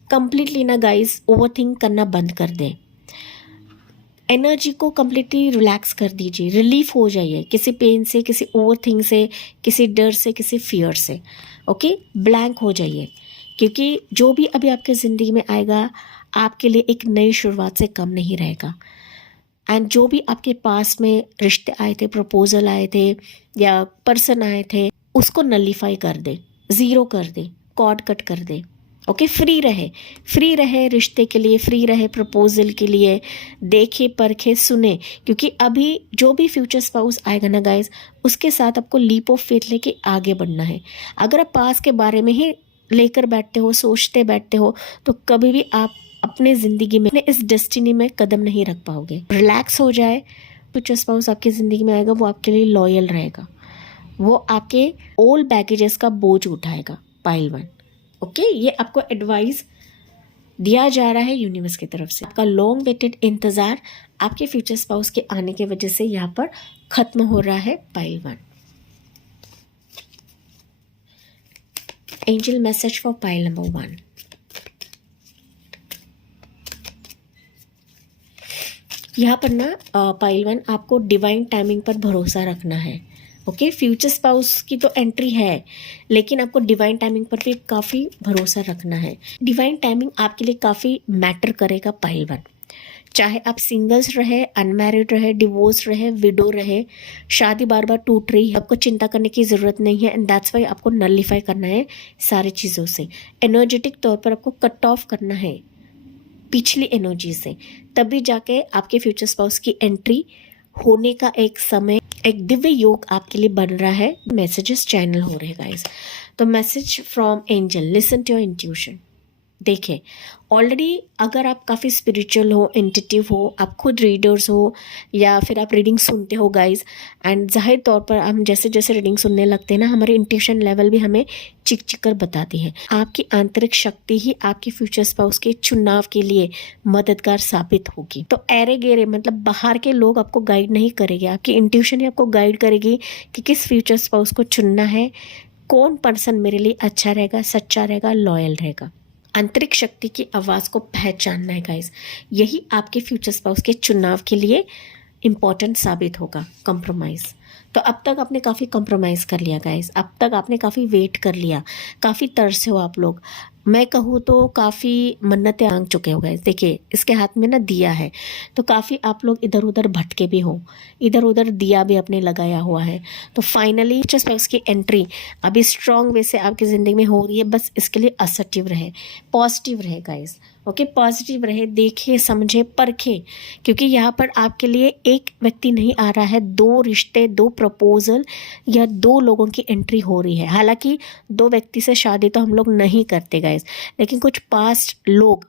कंप्लीटली ना गाइस ओवरथिंक करना बंद कर दें। एनर्जी को कंप्लीटली रिलैक्स कर दीजिए, रिलीफ हो जाइए किसी पेन से, किसी ओवरथिंक से, किसी डर से, किसी फियर से। ओके, ब्लैंक हो जाइए, क्योंकि जो भी अभी आपके ज़िंदगी में आएगा आपके लिए एक नई शुरुआत से कम नहीं रहेगा। एंड जो भी आपके पास में रिश्ते आए थे, प्रपोजल आए थे या पर्सन आए थे, उसको नलीफाई कर दे, ज़ीरो कर दे, कॉर्ड कट कर दे। ओके, फ्री रहे रिश्ते के लिए, फ्री रहे प्रपोजल के लिए, देखे परखे सुने, क्योंकि अभी जो भी फ्यूचर स्पाउस आएगा ना गाइज, उसके साथ आपको लीप ऑफ फेथ लेके आगे बढ़ना है। अगर आप पास के बारे में ही लेकर बैठते हो, सोचते बैठते हो, तो कभी भी आप अपने ज़िंदगी में इस डेस्टिनी में कदम नहीं रख पाओगे। रिलैक्स हो जाए, फ्यूचर स्पाउस आपकी ज़िंदगी में आएगा, वो आपके लिए लॉयल रहेगा, वो आपके ओल्ड बैगेजेस का बोझ उठाएगा पाइल वन। ओके, ये आपको एडवाइस दिया जा रहा है यूनिवर्स की तरफ से। आपका लॉन्ग वेटेड इंतज़ार आपके फ्यूचर स्पाउस के आने की वजह से यहाँ पर खत्म हो रहा है pile one. Angel message for pile number 1। यहाँ पर ना पाइल वन, आपको डिवाइन टाइमिंग पर भरोसा रखना है। ओके, फ्यूचर स्पाउस की तो एंट्री है, लेकिन आपको डिवाइन टाइमिंग पर भी काफ़ी भरोसा रखना है। डिवाइन टाइमिंग आपके लिए काफ़ी मैटर करेगा पाइल वन। चाहे आप सिंगल्स रहे, अनमैरिड रहे, डिवोर्स रहे, विडो रहे, शादी बार बार टूट रही है, आपको चिंता करने की ज़रूरत नहीं है। एंड दैट्स वाई आपको नलिफाई करना है सारी चीज़ों से। एनर्जेटिक तौर पर आपको कट ऑफ करना है पिछली एनर्जी से, तभी जाके आपके फ्यूचर स्पाउस की एंट्री होने का एक समय, एक दिव्य योग आपके लिए बन रहा है। मैसेजेस चैनल हो रहे हैं गाइस। तो message from angel, listen to your intuition. देखें, ऑलरेडी अगर आप काफ़ी स्पिरिचुअल हो, इंट्यूटिव हो, आप खुद रीडर्स हो या फिर आप रीडिंग सुनते हो गाइज, एंड जाहिर तौर पर हम जैसे जैसे रीडिंग सुनने लगते हैं ना, हमारी इंट्यूशन लेवल भी हमें चिक चिक कर बताती है। आपकी आंतरिक शक्ति ही आपके फ्यूचर स्पाउस के चुनाव के लिए मददगार साबित होगी। तो एरे गेरे मतलब बाहर के लोग आपको गाइड नहीं करेंगे, आपकी इंट्यूशन ही आपको गाइड करेगी कि किस फ्यूचर स्पाउस को चुनना है, कौन पर्सन मेरे लिए अच्छा रहेगा, सच्चा रहेगा, लॉयल रहेगा। आंतरिक शक्ति की आवाज़ को पहचानना है गाइस, यही आपके फ्यूचर स्पाउस के चुनाव के लिए इम्पॉर्टेंट साबित होगा। कंप्रोमाइज़, तो अब तक आपने काफ़ी कंप्रोमाइज़ कर लिया गाइस, अब तक आपने काफ़ी वेट कर लिया, काफ़ी तरसे हो आप लोग। मैं कहूँ तो काफ़ी मन्नतें मांग चुके हो गाइस। देखिए, इसके हाथ में ना दिया है, तो काफ़ी आप लोग इधर उधर भटके भी हो, इधर उधर दिया भी अपने लगाया हुआ है। तो फाइनली उसकी एंट्री अभी स्ट्रॉन्ग वे से आपकी ज़िंदगी में हो रही है। बस इसके लिए असर्टिव रहे, पॉजिटिव रहे गाइस। ओके, पॉजिटिव रहे, देखे समझे परखे, क्योंकि यहाँ पर आपके लिए एक व्यक्ति नहीं आ रहा है, 2 रिश्ते, 2 प्रपोजल या 2 लोगों की एंट्री हो रही है। हालांकि 2 व्यक्ति से शादी तो हम लोग नहीं करते गाइस, लेकिन कुछ पास्ट लोग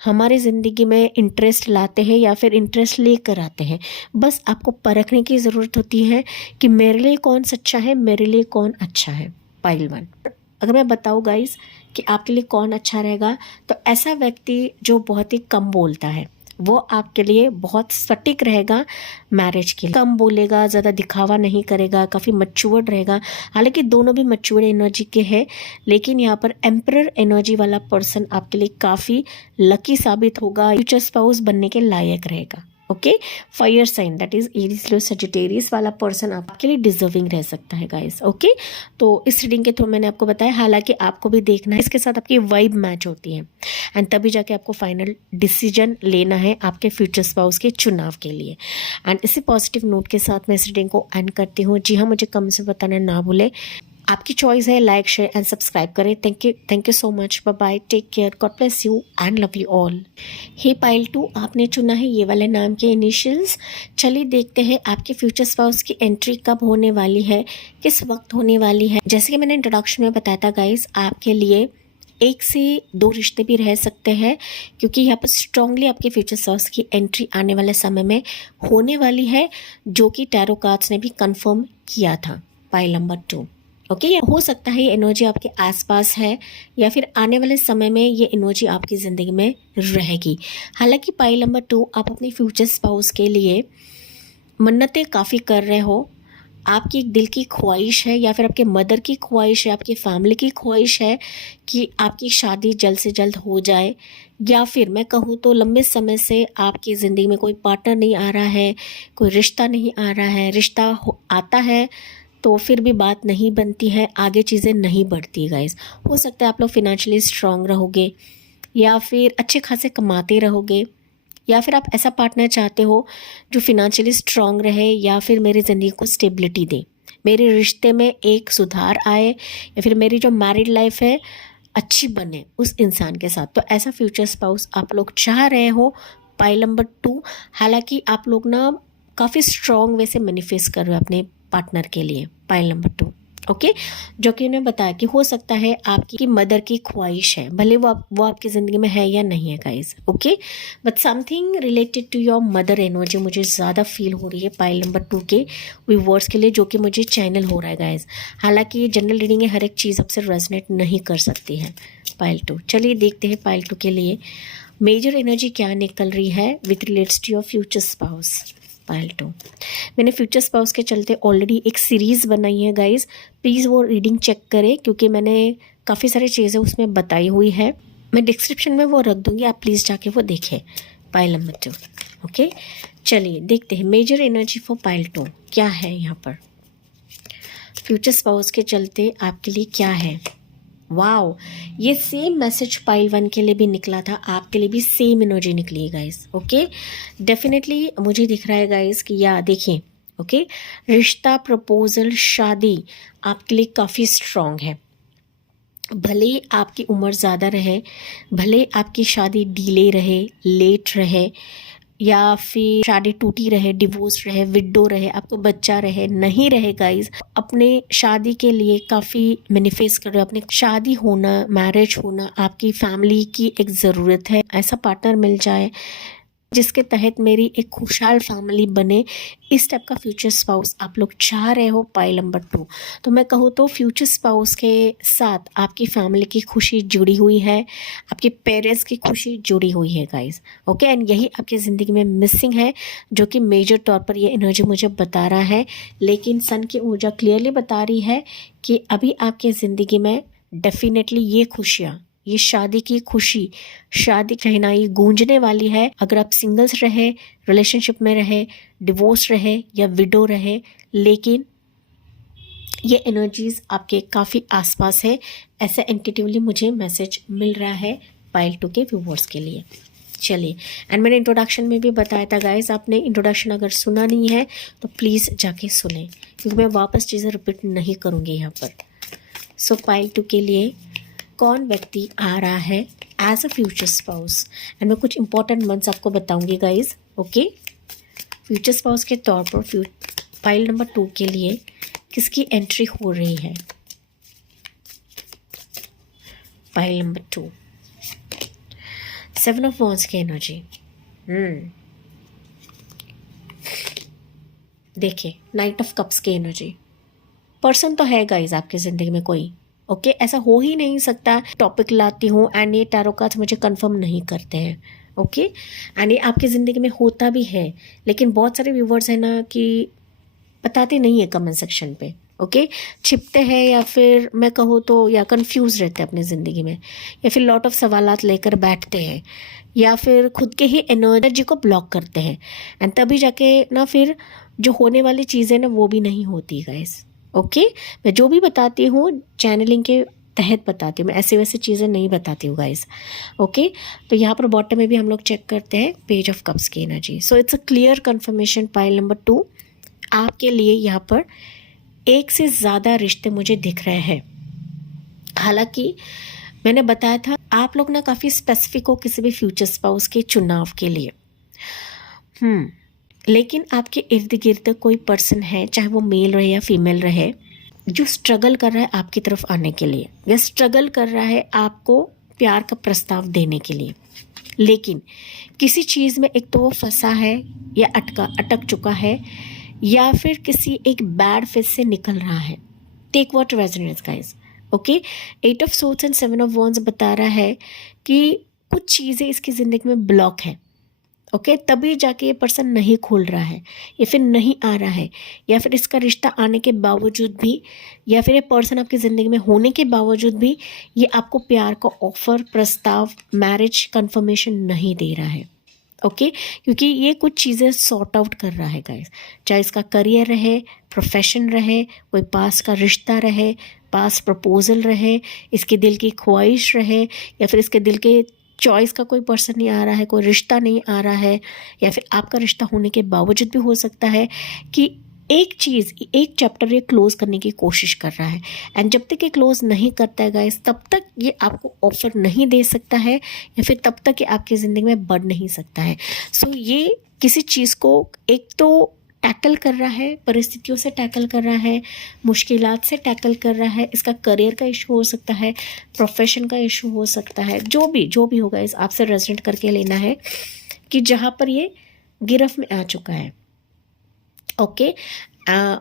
हमारी ज़िंदगी में इंटरेस्ट लाते हैं या फिर इंटरेस्ट लेकर आते हैं। बस आपको परखने की ज़रूरत होती है कि मेरे लिए कौन सच्चा है, मेरे लिए कौन अच्छा है। पाइल 1, अगर मैं बताऊँ गाइस कि आपके लिए कौन अच्छा रहेगा, तो ऐसा व्यक्ति जो बहुत ही कम बोलता है वो आपके लिए बहुत सटीक रहेगा मैरिज के लिए। कम बोलेगा, ज़्यादा दिखावा नहीं करेगा, काफ़ी मैच्योर्ड रहेगा। हालांकि दोनों भी मैच्योर्ड एनर्जी के हैं, लेकिन यहाँ पर एम्परर एनर्जी वाला पर्सन आपके लिए काफ़ी लकी साबित होगा, फ्यूचर स्पाउस बनने के लायक रहेगा। Okay, fire sign that is Aries Leo Sagittarius वाला पर्सन आपके लिए डिजर्विंग रह सकता है गाइस। ओके, तो इस रीडिंग के थ्रू मैंने आपको बताया, हालांकि आपको भी देखना है इसके साथ आपकी वाइब मैच होती है एंड तभी जाके आपको फाइनल डिसीजन लेना है आपके फ्यूचर स्पाउस के चुनाव के लिए। एंड इसी पॉजिटिव नोट के साथ मैं इस रीडिंग को एंड करती हूँ। जी हाँ, मुझे कम से बताना ना भूले। आपकी चॉइस है, लाइक शेयर एंड सब्सक्राइब करें। Thank you so much, bye bye, take care, God bless you and love you all. Hey pile 2, आपने चुना है ये वाले नाम के इनिशियल्स। चलिए देखते हैं आपके फ्यूचर स्पाउस की एंट्री कब होने वाली है, किस वक्त होने वाली है। जैसे कि मैंने इंट्रोडक्शन में बताया था गाइस, आपके लिए 1 से 2 रिश्ते भी रह सकते हैं, क्योंकि यहाँ पर स्ट्रांगली आपके फ्यूचर स्पाउस की एंट्री आने वाले समय में होने वाली है, जो कि टैरो कार्ड्स ने भी कंफर्म किया था। पाइल नंबर 2, ओके, हो सकता है ये एनर्जी आपके आसपास है या फिर आने वाले समय में ये एनर्जी आपकी ज़िंदगी में रहेगी। हालांकि पाइल नंबर 2, आप अपने फ्यूचर स्पाउस के लिए मन्नतें काफ़ी कर रहे हो। आपकी एक दिल की ख्वाहिश है या फिर आपके मदर की ख्वाहिश है, आपकी फैमिली की ख्वाहिश है कि आपकी शादी जल्द से जल्द हो जाए, या फिर मैं कहूँ तो लंबे समय से आपकी ज़िंदगी में कोई पार्टनर नहीं आ रहा है, कोई रिश्ता नहीं आ रहा है। रिश्ता आता है तो फिर भी बात नहीं बनती है, आगे चीज़ें नहीं बढ़ती है गाइस। हो सकता है आप लोग फिनेंशियली स्ट्रांग रहोगे या फिर अच्छे खासे कमाते रहोगे, या फिर आप ऐसा पार्टनर चाहते हो जो फिनेंशियली स्ट्रांग रहे या फिर मेरी ज़िंदगी को स्टेबिलिटी दे, मेरे रिश्ते में एक सुधार आए, या फिर मेरी जो मैरिड लाइफ है अच्छी बने उस इंसान के साथ। तो ऐसा फ्यूचर स्पाउस आप लोग चाह रहे हो पाइल नंबर 2। हालांकि आप लोग ना काफ़ी स्ट्रांग वे से मैनिफेस्ट कर रहे हो अपने पार्टनर के लिए, पाइल नंबर 2। ओके, जो कि उन्हें बताया कि हो सकता है आपकी मदर की ख्वाहिश है, भले वो आपकी ज़िंदगी में है या नहीं है guys. Okay, but something related to your mother energy मुझे ज़्यादा फील हो रही है पाइल नंबर 2 के व्यूअर्स के लिए, जो कि मुझे चैनल हो रहा है गाइस। हालांकि ये जनरल रीडिंग है, हर एक चीज़ आपसे रेजोनेट नहीं कर सकती है पाइल 2। चलिए देखते हैं पाइल 2 के लिए मेजर एनर्जी क्या निकल रही है with relates to your future spouse. Pile 2, मैंने फ्यूचर स्पाउस के चलते ऑलरेडी एक सीरीज़ बनाई है गाइस, प्लीज़ वो रीडिंग चेक करें, क्योंकि मैंने काफ़ी सारी चीज़ें उसमें बताई हुई है। मैं डिस्क्रिप्शन में वो रख दूँगी, आप प्लीज़ जाके वो देखें। पाइल नंबर 2, ओके, चलिए देखते हैं मेजर एनर्जी फॉर पाइल 2 क्या है। यहाँ पर फ्यूचर स्पाउस के चलते आपके लिए क्या है। वाओ, ये सेम मैसेज पाइल 1 के लिए भी निकला था, आपके लिए भी सेम एनर्जी निकली है गाइस। ओके, डेफिनेटली मुझे दिख रहा है गाइस कि या देखिए, ओके, रिश्ता, प्रपोजल, शादी आपके लिए काफ़ी स्ट्रांग है। भले आपकी उम्र ज़्यादा रहे, भले आपकी शादी डिले रहे, लेट रहे, या फिर शादी टूटी रहे, डिवोर्स रहे, विडो रहे, आपको बच्चा रहे, नहीं रहे गाइस, अपने शादी के लिए काफ़ी मैनिफेस्ट कर रहे हो। अपने शादी होना, मैरिज होना आपकी फैमिली की एक ज़रूरत है। ऐसा पार्टनर मिल जाए जिसके तहत मेरी एक खुशहाल फैमिली बने, इस टाइप का फ्यूचर स्पाउस आप लोग चाह रहे हो पाइल नंबर 2। तो मैं कहूँ तो फ्यूचर स्पाउस के साथ आपकी फैमिली की खुशी जुड़ी हुई है, आपके पेरेंट्स की खुशी जुड़ी हुई है गाइस। ओके, एंड यही आपकी ज़िंदगी में मिसिंग है, जो कि मेजर तौर पर ये एनर्जी मुझे बता रहा है। लेकिन सन की ऊर्जा क्लियरली बता रही है कि अभी आपकी ज़िंदगी में डेफिनेटली ये खुशियाँ, ये शादी की खुशी, शादी शहनाई गूंजने वाली है। अगर आप सिंगल्स रहे, रिलेशनशिप में रहे, डिवोर्स रहे या विडो रहे, लेकिन ये एनर्जीज आपके काफ़ी आसपास है, ऐसा इंट्यूटिवली मुझे मैसेज मिल रहा है पाइल 2 के व्यूअर्स के लिए। चलिए, एंड मैंने इंट्रोडक्शन में भी बताया था गाइस, आपने इंट्रोडक्शन अगर सुना नहीं है तो प्लीज़ जाके सुने, क्योंकि मैं वापस चीज़ें रिपीट नहीं करूँगी यहाँ पर। सो पाइल 2 के लिए कौन व्यक्ति आ रहा है as a future spouse, and मैं कुछ इंपॉर्टेंट मंथ्स आपको बताऊंगी गाइज। ओके, फ्यूचर स्पाउस के तौर पर पाइल नंबर 2 के लिए किसकी एंट्री हो रही है। पाइल नंबर 2, 7 ऑफ वॉन्ड्स की एनर्जी। देखिए, नाइट ऑफ कप्स की एनर्जी। पर्सन तो है गाइज आपकी ज़िंदगी में कोई, ओके ऐसा हो ही नहीं सकता। टॉपिक लाती हूँ एंड ये टैरो कार्ड्स मुझे कंफर्म नहीं करते हैं, ओके एंड ये आपकी ज़िंदगी में होता भी है, लेकिन बहुत सारे व्यूवर्स हैं ना कि बताते नहीं है कमेंट सेक्शन पे, ओके छिपते हैं या फिर मैं कहूँ तो या कंफ्यूज रहते हैं अपनी ज़िंदगी में, या फिर लॉट ऑफ सवालात लेकर बैठते हैं, या फिर खुद के ही एनर्जी को ब्लॉक करते हैं एंड तभी जाके ना फिर जो होने वाली चीज़ें ना वो भी नहीं होती गाइस, ओके मैं जो भी बताती हूँ चैनलिंग के तहत बताती हूँ, मैं ऐसे वैसे चीज़ें नहीं बताती हूँ गाइस, ओके तो यहाँ पर बॉटम में भी हम लोग चेक करते हैं पेज ऑफ कप्स की एनर्जी। So it's a clear confirmation pile number 2 आपके लिए यहाँ पर एक से ज़्यादा रिश्ते मुझे दिख रहे हैं। हालांकि मैंने बताया था आप लोग ना काफ़ी स्पेसिफिक हो किसी भी फ्यूचर स्पाउस के चुनाव के लिए, लेकिन आपके इर्द गिर्द कोई पर्सन है, चाहे वो मेल रहे या फीमेल रहे, जो स्ट्रगल कर रहा है आपकी तरफ आने के लिए, या स्ट्रगल कर रहा है आपको प्यार का प्रस्ताव देने के लिए, लेकिन किसी चीज़ में एक तो वो फंसा है या अटक चुका है, या फिर किसी एक बैड फेज से निकल रहा है। Take what resonates guys, okay 8 of swords and 7 of wands बता रहा है कि कुछ चीज़ें इसकी ज़िंदगी में ब्लॉक है, ओके तभी जाके ये पर्सन नहीं खोल रहा है या फिर नहीं आ रहा है, या फिर इसका रिश्ता आने के बावजूद भी, या फिर ये पर्सन आपकी ज़िंदगी में होने के बावजूद भी ये आपको प्यार का ऑफर, प्रस्ताव, मैरिज कंफर्मेशन नहीं दे रहा है, ओके क्योंकि ये कुछ चीज़ें सॉर्ट आउट कर रहा है गाइस, चाहे इसका करियर रहे, प्रोफेशन रहे, कोई पास का रिश्ता रहे, पास प्रपोजल रहे, इसके दिल की ख्वाहिश रहे, या फिर इसके दिल के चॉइस का कोई पर्सन नहीं आ रहा है, कोई रिश्ता नहीं आ रहा है, या फिर आपका रिश्ता होने के बावजूद भी हो सकता है कि एक चीज़, एक चैप्टर ये क्लोज करने की कोशिश कर रहा है एंड जब तक ये क्लोज नहीं करता है गाइस तब तक ये आपको ऑफर नहीं दे सकता है, या फिर तब तक ये आपकी ज़िंदगी में बढ़ नहीं सकता है। सो ये किसी चीज़ को एक तो टैकल कर रहा है, परिस्थितियों से टैकल कर रहा है, मुश्किलात से टैकल कर रहा है, इसका करियर का इशू हो सकता है, प्रोफेशन का इशू हो सकता है, जो भी होगा इस आपसे रेजोनेट करके लेना है कि जहाँ पर ये गिरफ्त में आ चुका है, ओके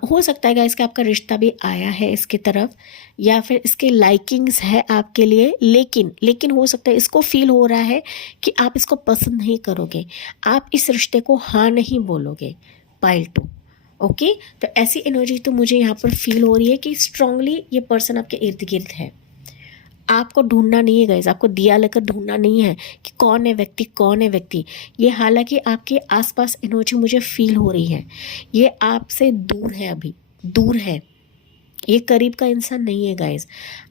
हो सकता है गाइस कि आपका रिश्ता भी आया है इसकी तरफ, या फिर इसके लाइकिंग्स है आपके लिए, लेकिन हो सकता है इसको फील हो रहा है कि आप इसको पसंद नहीं करोगे, आप इस रिश्ते को हाँ नहीं बोलोगे। पाइल 2, ओके तो ऐसी एनर्जी तो मुझे यहाँ पर फील हो रही है कि स्ट्रांगली ये पर्सन आपके इर्द गिर्द है। आपको ढूंढना नहीं है गाइस, आपको दिया लेकर ढूंढना नहीं है कि कौन है व्यक्ति, ये हालांकि आपके आसपास एनर्जी मुझे फील हो रही है, ये आपसे दूर है, अभी दूर है, ये करीब का इंसान नहीं है गाइस,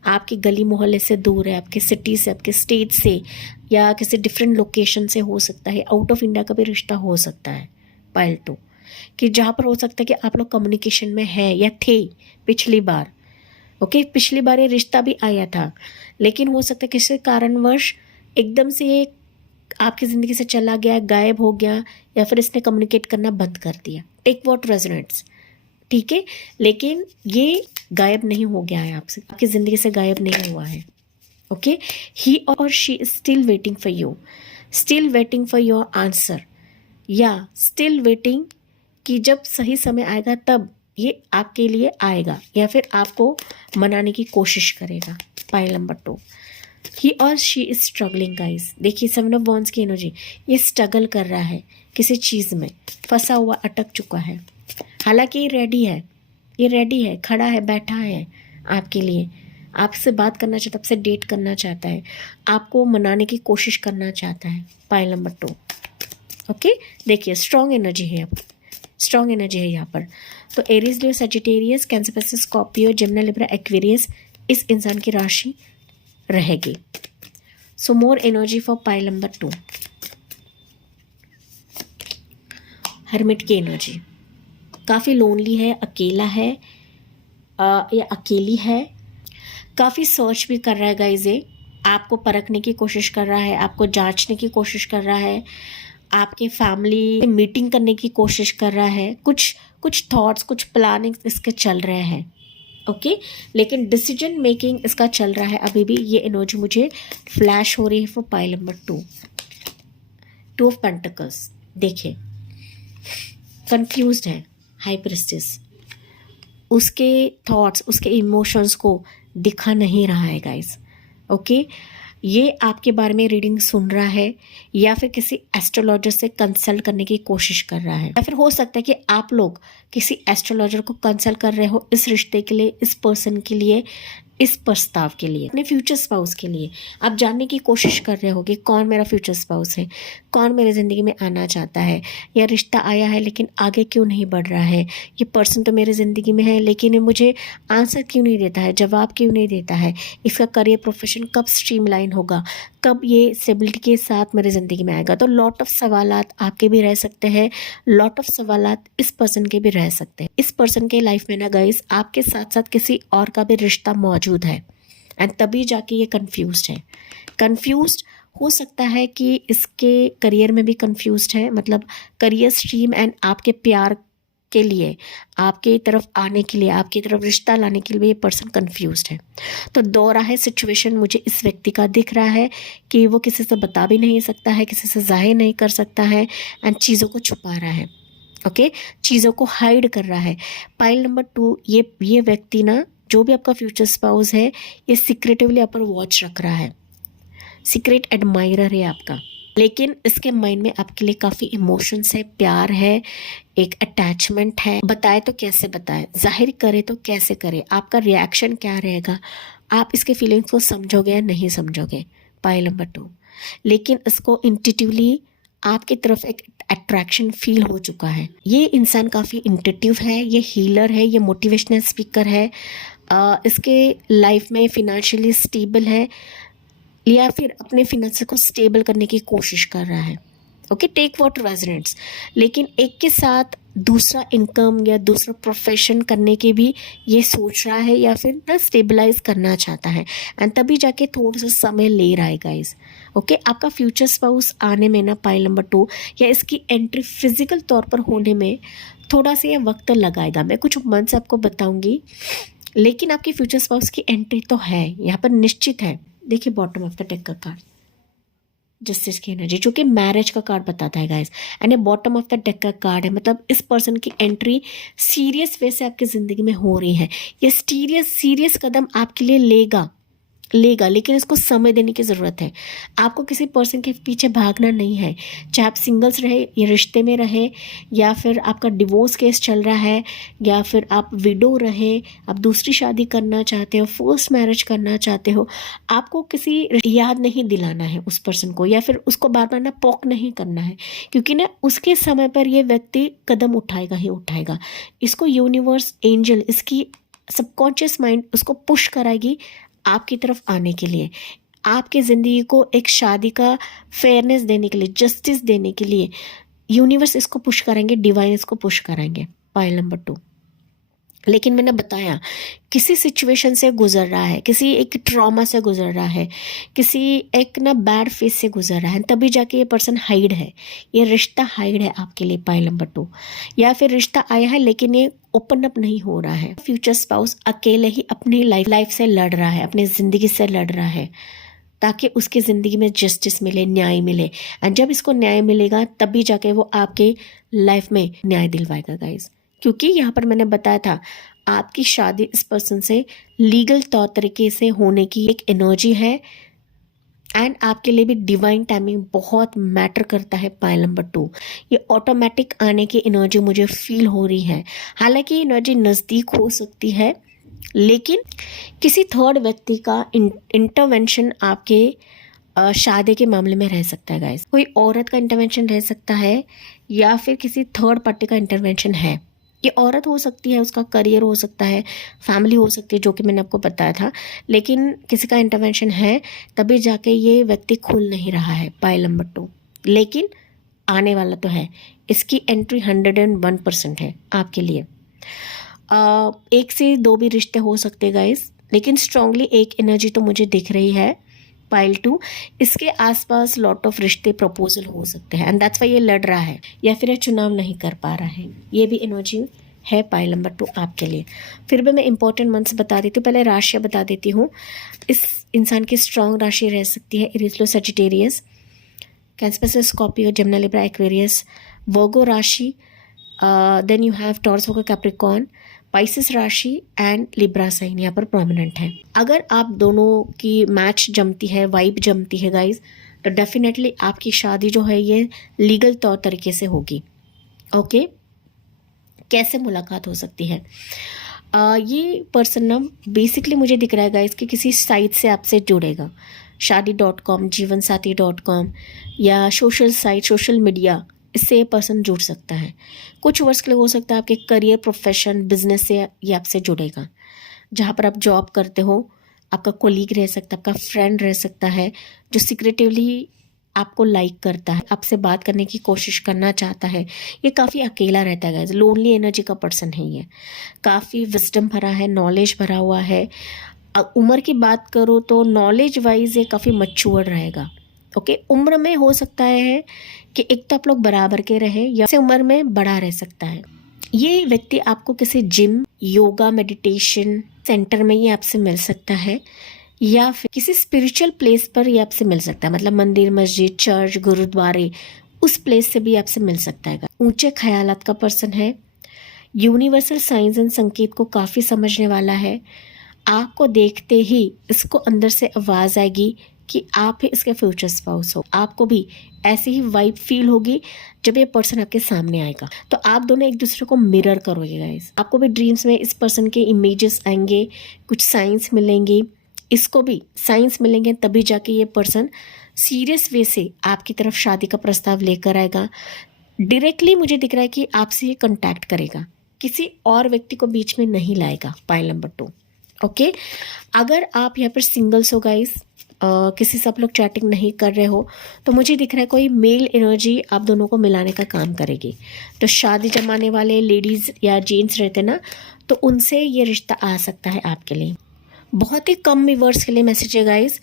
आपके गली मोहल्ले से दूर है, आपके सिटी से, आपके स्टेट से, या किसी डिफरेंट लोकेशन से हो सकता है, आउट ऑफ इंडिया का भी रिश्ता हो सकता है। पाइल 2 कि जहाँ पर हो सकता है कि आप लोग कम्युनिकेशन में हैं या थे पिछली बार, ओके पिछली बार ये रिश्ता भी आया था, लेकिन हो सकता है किसी कारणवश एकदम से ये आपकी ज़िंदगी से चला गया, गायब हो गया, या फिर इसने कम्युनिकेट करना बंद कर दिया। टेक व्हाट रेजोनेट्स, ठीक है लेकिन ये गायब नहीं हो गया है, आपसे आपकी ज़िंदगी से गायब नहीं हुआ है, ओके ही और she is still waiting for you, still waiting for your answer, या स्टिल वेटिंग कि जब सही समय आएगा तब ये आपके लिए आएगा, या फिर आपको मनाने की कोशिश करेगा। पाइल नंबर 2 ही और शी इज स्ट्रगलिंग गाइस, देखिए 7 ऑफ वॉन्ड्स की एनर्जी, ये स्ट्रगल कर रहा है किसी चीज़ में, फंसा हुआ, अटक चुका है, हालांकि ये रेडी है, खड़ा है, बैठा है आपके लिए, आपसे बात करना चाहता है, आपसे डेट करना चाहता है, आपको मनाने की कोशिश करना चाहता है। पाइल नंबर 2, ओके देखिए स्ट्रॉन्ग एनर्जी है, स्ट्रॉन्ग एनर्जी है यहाँ पर। तो Aries, Leo, Sagittarius, Cancer, Pisces, Scorpio, Gemini, Libra, Aquarius इस इंसान की राशि रहेगी। So more energy for pile number 2। Hermit की एनर्जी, काफ़ी लोनली है, अकेला है या अकेली है, काफ़ी सर्च भी कर रहा है गाइस, ये आपको परखने की कोशिश कर रहा है, आपको जांचने की कोशिश कर रहा है, आपके फैमिली मीटिंग करने की कोशिश कर रहा है, कुछ थॉट्स, कुछ प्लानिंग इसके चल रहे हैं, ओके लेकिन डिसीजन मेकिंग इसका चल रहा है अभी भी। ये एनर्जी मुझे फ्लैश हो रही है for pile number 2। Two of pentacles, देखिए कंफ्यूज्ड है हाई प्रीस्टेस, उसके थॉट्स, उसके इमोशंस को दिखा नहीं रहा है गाइस। ओके, ये आपके बारे में रीडिंग सुन रहा है या फिर किसी एस्ट्रोलॉजर से कंसल्ट करने की कोशिश कर रहा है, या फिर हो सकता है कि आप लोग किसी एस्ट्रोलॉजर को कंसल्ट कर रहे हो इस रिश्ते के लिए, इस पर्सन के लिए, इस प्रस्ताव के लिए, अपने फ्यूचर स्पाउस के लिए। आप जानने की कोशिश कर रहे हो कि कौन मेरा फ्यूचर स्पाउस है, कौन मेरे ज़िंदगी में आना चाहता है, या रिश्ता आया है लेकिन आगे क्यों नहीं बढ़ रहा है, ये पर्सन तो मेरे ज़िंदगी में है लेकिन ये मुझे आंसर क्यों नहीं देता है, जवाब क्यों नहीं देता है, इसका करियर प्रोफेशन कब स्ट्रीमलाइन होगा, कब ये स्टेबिलिटी के साथ मेरे ज़िंदगी में आएगा। तो लॉट ऑफ सवालात आपके भी रह सकते हैं, लॉट ऑफ सवालात इस पर्सन के भी रह सकते हैं। इस पर्सन के लाइफ में ना गाइस आपके साथ साथ किसी और का भी रिश्ता मौजूद है, एंड तभी जाके ये कंफ्यूज्ड है। कंफ्यूज्ड हो सकता है कि इसके करियर में भी कंफ्यूज्ड है, मतलब करियर स्ट्रीम एंड आपके प्यार के लिए, आपके तरफ आने के लिए, आपकी तरफ रिश्ता लाने के लिए ये पर्सन कंफ्यूज्ड है। तो दो राह सिचुएशन मुझे इस व्यक्ति का दिख रहा है कि वो किसी से बता भी नहीं सकता है, किसी से जाहिर नहीं कर सकता है, एंड चीज़ों को छुपा रहा है। ओके, चीज़ों को हाइड कर रहा है। पाइल नंबर 2, ये व्यक्ति ना, जो भी आपका फ्यूचर स्पाउस है, ये सीक्रेटिवली आप पर वॉच रख रहा है, सीक्रेट एडमायरर है आपका, लेकिन इसके माइंड में आपके लिए काफ़ी इमोशंस है, प्यार है, एक अटैचमेंट है। बताए तो कैसे बताए, जाहिर करे तो कैसे करे, आपका रिएक्शन क्या रहेगा, आप इसके फीलिंग्स को समझोगे या नहीं समझोगे। पाइल नंबर 2, लेकिन इसको इंट्यूटिवली आपकी तरफ एक अट्रैक्शन फील हो चुका है। ये इंसान काफ़ी इंट्यूटिव है, ये हीलर है, ये मोटिवेशनल स्पीकर है, इसके लाइफ में फिनेंशियली स्टेबल है, या फिर अपने फिनेंस को स्टेबल करने की कोशिश कर रहा है। Okay, take what resonates. लेकिन एक के साथ दूसरा इनकम या दूसरा प्रोफेशन करने के भी ये सोच रहा है, या फिर ना स्टेबलाइज करना चाहता है, एंड तभी जाके थोड़ा सा समय ले रहा है गाइस। ओके, आपका फ्यूचर स्पाउस आने में ना, पाइल नंबर 2, या इसकी एंट्री फिजिकल तौर पर होने में थोड़ा सा ये वक्त लगाएगा। मैं कुछ मंथ्स आपको बताऊंगी, लेकिन आपके फ्यूचर स्पाउस की एंट्री तो है, यहाँ पर निश्चित है। देखिए बॉटम ऑफ द डेक का कार्ड, जस्टिस की एनर्जी, जो कि मैरिज का कार्ड बताता है गाइस, एंड ये बॉटम ऑफ द डेक का कार्ड है, मतलब इस पर्सन की एंट्री सीरियस वे से आपकी ज़िंदगी में हो रही है। ये सीरियस कदम आपके लिए लेगा, लेकिन इसको समय देने की ज़रूरत है। आपको किसी पर्सन के पीछे भागना नहीं है, चाहे आप सिंगल्स रहे या रिश्ते में रहे, या फिर आपका डिवोर्स केस चल रहा है, या फिर आप विडो रहे, आप दूसरी शादी करना चाहते हो, फर्स्ट मैरिज करना चाहते हो, आपको किसी याद नहीं दिलाना है उस पर्सन को, या फिर उसको बार बार ना पोक नहीं करना है, क्योंकि ना उसके समय पर ये व्यक्ति कदम उठाएगा ही उठाएगा। इसको यूनिवर्स, एंजल, इसकी सबकॉन्शियस माइंड उसको पुश कराएगी आपकी तरफ आने के लिए, आपकी ज़िंदगी को एक शादी का फेयरनेस देने के लिए, जस्टिस देने के लिए यूनिवर्स इसको पुश करेंगे, डिवाइन इसको पुश करेंगे। पाइल नंबर 2, लेकिन मैंने बताया किसी सिचुएशन से गुजर रहा है, किसी एक ट्रॉमा से गुजर रहा है, किसी एक ना बैड फेस से गुजर रहा है, तभी जाके ये पर्सन हाइड है, ये रिश्ता हाइड है आपके लिए। पाइल नंबर 2, या फिर रिश्ता आया है लेकिन ये ओपन अप नहीं हो रहा है। फ्यूचर स्पाउस अकेले ही अपनी लाइफ से लड़ रहा है, अपनी ज़िंदगी से लड़ रहा है, ताकि उसकी ज़िंदगी में जस्टिस मिले, न्याय मिले, एंड जब इसको न्याय मिलेगा तभी जाके वो आपके लाइफ में न्याय दिलवाएगा गाइज। क्योंकि यहाँ पर मैंने बताया था आपकी शादी इस पर्सन से लीगल तौर तरीके से होने की एक एनर्जी है, एंड आपके लिए भी डिवाइन टाइमिंग बहुत मैटर करता है। पाइल नंबर 2, ये ऑटोमेटिक आने की एनर्जी मुझे फील हो रही है। हालांकि एनर्जी नज़दीक हो सकती है, लेकिन किसी थर्ड व्यक्ति का इंटरवेंशन आपके शादी के मामले में रह सकता है गाइस। कोई औरत का इंटरवेंशन रह सकता है, या फिर किसी थर्ड पार्टी का इंटरवेंशन है। ये औरत हो सकती है, उसका करियर हो सकता है, फैमिली हो सकती है, जो कि मैंने आपको बताया था, लेकिन किसी का इंटरवेंशन है, तभी जाके ये व्यक्ति खुल नहीं रहा है। पाइल नंबर 2, लेकिन आने वाला तो है, इसकी एंट्री 101% है आपके लिए। एक से दो भी रिश्ते हो सकते गाइस, लेकिन स्ट्रांगली एक एनर्जी तो मुझे दिख रही है। पाइल 2, इसके आसपास लॉट ऑफ रिश्ते प्रपोजल हो सकते हैं, एंड दैट्स वाई ये लड़ रहा है, या फिर ये चुनाव नहीं कर पा रहा है। ये भी एनर्जी है पाइल नंबर 2 आपके लिए। फिर भी मैं इंपॉर्टेंट मंथ्स बता देती हूँ, पहले राशियाँ बता देती हूँ। इस इंसान की स्ट्रांग राशि रह सकती है Aries, Leo, Sagittarius, Cancer, Scorpio, Gemini, Libra, Aquarius, Virgo राशि, then you have Taurus, Virgo, Capricorn, Pisces राशि एंड लिब्रा साइन यहाँ पर प्रोमिनेंट है। अगर आप दोनों की मैच जमती है, वाइब जमती है गाइज, तो डेफिनेटली आपकी शादी जो है ये लीगल तौर तरीके से होगी। ओके, कैसे मुलाकात हो सकती है? ये पर्सन ना बेसिकली मुझे दिख रहा है गाइज कि किसी साइट से आपसे जुड़ेगा, शादी.com, जीवनसाथी.com या सोशल साइट, सोशल मीडिया, इससे ये पर्सन जुड़ सकता है। कुछ वर्ष के लिए हो सकता है आपके करियर, प्रोफेशन, बिजनेस से ये आपसे जुड़ेगा। जहाँ पर आप जॉब करते हो, आपका कोलीग रह सकता है, आपका फ्रेंड रह सकता है, जो सीक्रेटिवली आपको लाइक करता है, आपसे बात करने की कोशिश करना चाहता है। ये काफ़ी अकेला रहता है गाइस, लोनली एनर्जी का पर्सन है ये। काफ़ी विजडम भरा है, नॉलेज भरा हुआ है। उम्र की बात करो तो नॉलेज वाइज ये काफ़ी मैच्योर रहेगा। ओके, उम्र में हो सकता है कि एक तो आप लोग बराबर के रहे या से उम्र में बड़ा रह सकता है। ये व्यक्ति आपको किसी जिम, योगा, मेडिटेशन सेंटर में ये आपसे मिल सकता है या फिर किसी स्पिरिचुअल प्लेस पर ये आपसे मिल सकता है, मतलब मंदिर, मस्जिद, चर्च, गुरुद्वारे, उस प्लेस से भी आपसे मिल सकता है। ऊंचे ख्यालात का पर्सन है, यूनिवर्सल साइंस एंड संकेत को काफ़ी समझने वाला है। आपको देखते ही इसको अंदर से आवाज़ आएगी कि आप ही इसके फ्यूचर स्पाउस हो। आपको भी ऐसी ही वाइब फील होगी जब ये पर्सन आपके सामने आएगा, तो आप दोनों एक दूसरे को मिरर करोगे गाइस। आपको भी ड्रीम्स में इस पर्सन के इमेजेस आएंगे, कुछ साइंस मिलेंगी, इसको भी साइंस मिलेंगे, तभी जाके ये पर्सन सीरियस वे से आपकी तरफ शादी का प्रस्ताव लेकर आएगा। डायरेक्टली मुझे दिख रहा है कि आपसे ये कॉन्टैक्ट करेगा, किसी और व्यक्ति को बीच में नहीं लाएगा। Pile number 2। ओके, अगर आप यहाँ पर सिंगल्स हो गाइस, किसी से आप लोग चैटिंग नहीं कर रहे हो, तो मुझे दिख रहा है कोई मेल एनर्जी आप दोनों को मिलाने का काम करेगी। तो शादी जमाने वाले लेडीज़ या जेंट्स रहते ना, तो उनसे ये रिश्ता आ सकता है आपके लिए। बहुत ही कम व्यूअर्स के लिए मैसेज है गाइस।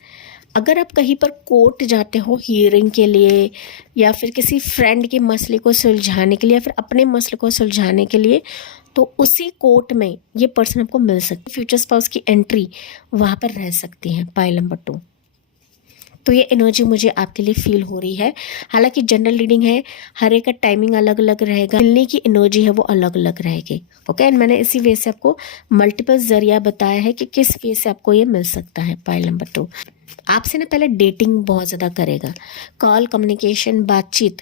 अगर आप कहीं पर कोर्ट जाते हो हियरिंग के लिए या फिर किसी फ्रेंड के मसले को सुलझाने के लिए या फिर अपने मसले को सुलझाने के लिए, तो उसी कोर्ट में ये पर्सन आपको मिल सकता है। फ्यूचर स्पाउस की एंट्री वहाँ पर रह सकती है। Pile number 2। तो ये एनर्जी मुझे आपके लिए फील हो रही है। हालांकि जनरल रीडिंग है, हर एक का टाइमिंग अलग अलग रहेगा, मिलने की एनर्जी है वो अलग अलग रहेगी। ओके, एंड मैंने इसी वे से आपको मल्टीपल जरिया बताया है कि किस वे से आपको ये मिल सकता है। पाइल नंबर 2 आपसे ना पहले डेटिंग बहुत ज़्यादा करेगा, कॉल, कम्युनिकेशन, बातचीत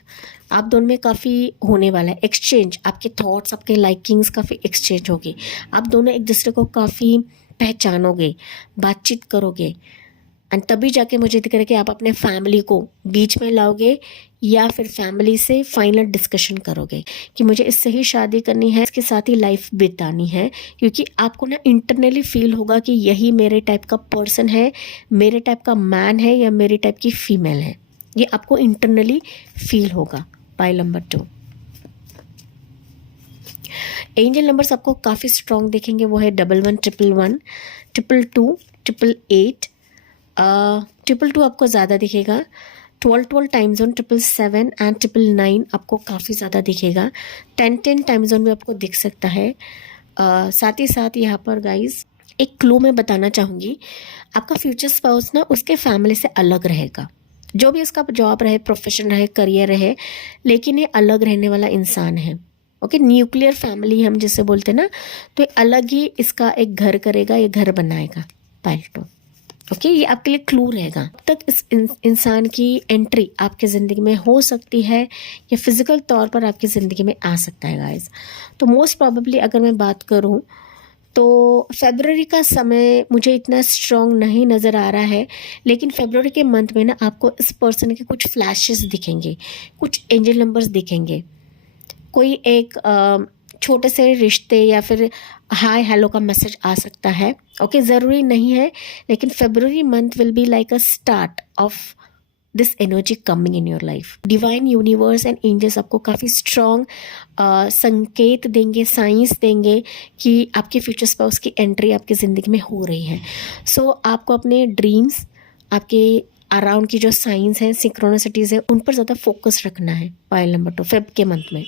आप दोनों में काफ़ी होने वाला है। एक्सचेंज, आपके थॉट्स, आपके लाइकिंग्स काफ़ी एक्सचेंज होगी। आप दोनों एक दूसरे को काफ़ी पहचानोगे, बातचीत करोगे, एंड तभी जाके मुझे दिख रहा है कि आप अपने फैमिली को बीच में लाओगे या फिर फैमिली से फाइनल डिस्कशन करोगे कि मुझे इससे ही शादी करनी है, इसके साथ ही लाइफ बितानी है। क्योंकि आपको ना इंटरनली फील होगा कि यही मेरे टाइप का पर्सन है, मेरे टाइप का मैन है या मेरे टाइप की फीमेल है, ये आपको इंटरनली फील होगा। पाइल नंबर 2 एंजल नंबर्स आपको काफ़ी स्ट्रॉन्ग दिखेंगे, वो है 11, 111, 222, 888, 222 आपको ज़्यादा दिखेगा, 12 टाइम जोन, 777 एंड 999 आपको काफ़ी ज़्यादा दिखेगा। 10 टाइम जोन भी आपको दिख सकता है। साथ ही साथ यहाँ पर गाइज एक क्लू मैं बताना चाहूँगी, आपका फ्यूचर स्पाउस ना उसके फैमिली से अलग रहेगा। जो भी उसका जॉब रहे, प्रोफेशन रहे, करियर रहे, लेकिन ये अलग रहने वाला इंसान है। ओके, न्यूक्लियर फैमिली हम जिसे बोलते हैं ना, तो अलग ही इसका एक घर करेगा, ये घर बनाएगा। पाइल 2 ओके, ये आपके लिए क्लू रहेगा। अब तक इस इंसान की एंट्री आपकी ज़िंदगी में हो सकती है या फिजिकल तौर पर आपकी ज़िंदगी में आ सकता है गाइस। तो मोस्ट प्रॉबेबली अगर मैं बात करूं तो फरवरी का समय मुझे इतना स्ट्रॉन्ग नहीं नज़र आ रहा है, लेकिन फरवरी के मंथ में ना आपको इस पर्सन के कुछ फ्लैशेस दिखेंगे, कुछ एंजल नंबर्स दिखेंगे, कोई एक छोटे से रिश्ते या फिर हाय हेलो का मैसेज आ सकता है। ओके, ज़रूरी नहीं है, लेकिन फरवरी month will be like a start of this energy coming in your life. Divine universe and angels आपको काफ़ी स्ट्रॉन्ग संकेत देंगे, साइंस देंगे कि आपके फ्यूचर स्पाउस की एंट्री आपकी ज़िंदगी में हो रही है। सो आपको अपने ड्रीम्स, आपके अराउंड की जो साइंस हैं, सिंक्रोनिसिटीज़ हैं, उन पर ज़्यादा फोकस रखना है। पाइल नंबर 2 फेब के मंथ में।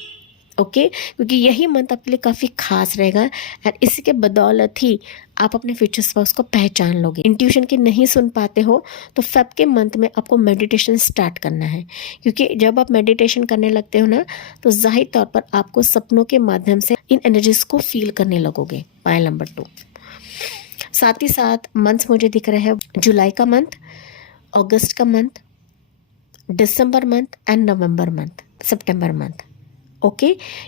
ओके, क्योंकि यही मंथ आपके लिए काफ़ी खास रहेगा एंड इसी के बदौलत ही आप अपने फ्यूचर स्पाउस को पहचान लोगे। इंट्यूशन की नहीं सुन पाते हो तो फेब के मंथ में आपको मेडिटेशन स्टार्ट करना है, क्योंकि जब आप मेडिटेशन करने लगते हो ना तो जाहिर तौर पर आपको सपनों के माध्यम से इन एनर्जीज को फील करने लगोगे। पायल नंबर 2, साथ ही साथ मंथ्स मुझे दिख रहे हैं जुलाई का मंथ, अगस्त का month, December month and November month, सितंबर मंथ। ओके,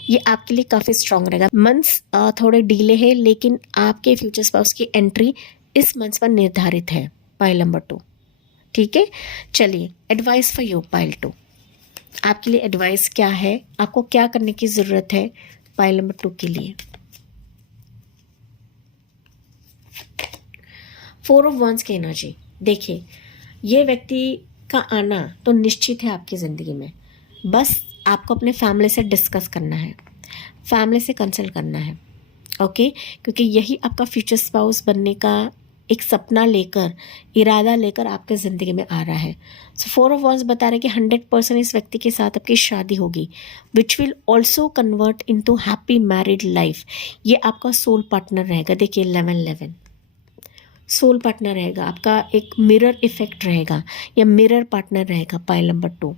ये आपके लिए काफ़ी स्ट्रांग रहेगा। मंथ्स थोड़े डीले है लेकिन आपके फ्यूचर स्पाउस की एंट्री इस मंथ पर निर्धारित है। पाइल नंबर 2, ठीक है। चलिए, एडवाइस फॉर यू पाइल 2, आपके लिए एडवाइस क्या है, आपको क्या करने की ज़रूरत है पाइल नंबर 2 के लिए। 4 ऑफ वंस की एनर्जी देखिए, ये व्यक्ति का आना तो निश्चित है आपकी ज़िंदगी में, बस आपको अपने फैमिली से डिस्कस करना है, फैमिली से कंसल्ट करना है। ओके, क्योंकि यही आपका फ्यूचर स्पाउस बनने का एक सपना लेकर, इरादा लेकर आपके ज़िंदगी में आ रहा है। सो 4 ऑफ वंस बता रहे कि 100% इस व्यक्ति के साथ आपकी शादी होगी, which will also convert into happy married life. ये आपका सोल पार्टनर रहेगा। देखिए 11-11 सोल पार्टनर रहेगा, आपका एक मिरर इफेक्ट रहेगा या मिरर पार्टनर रहेगा। पाइल नंबर 2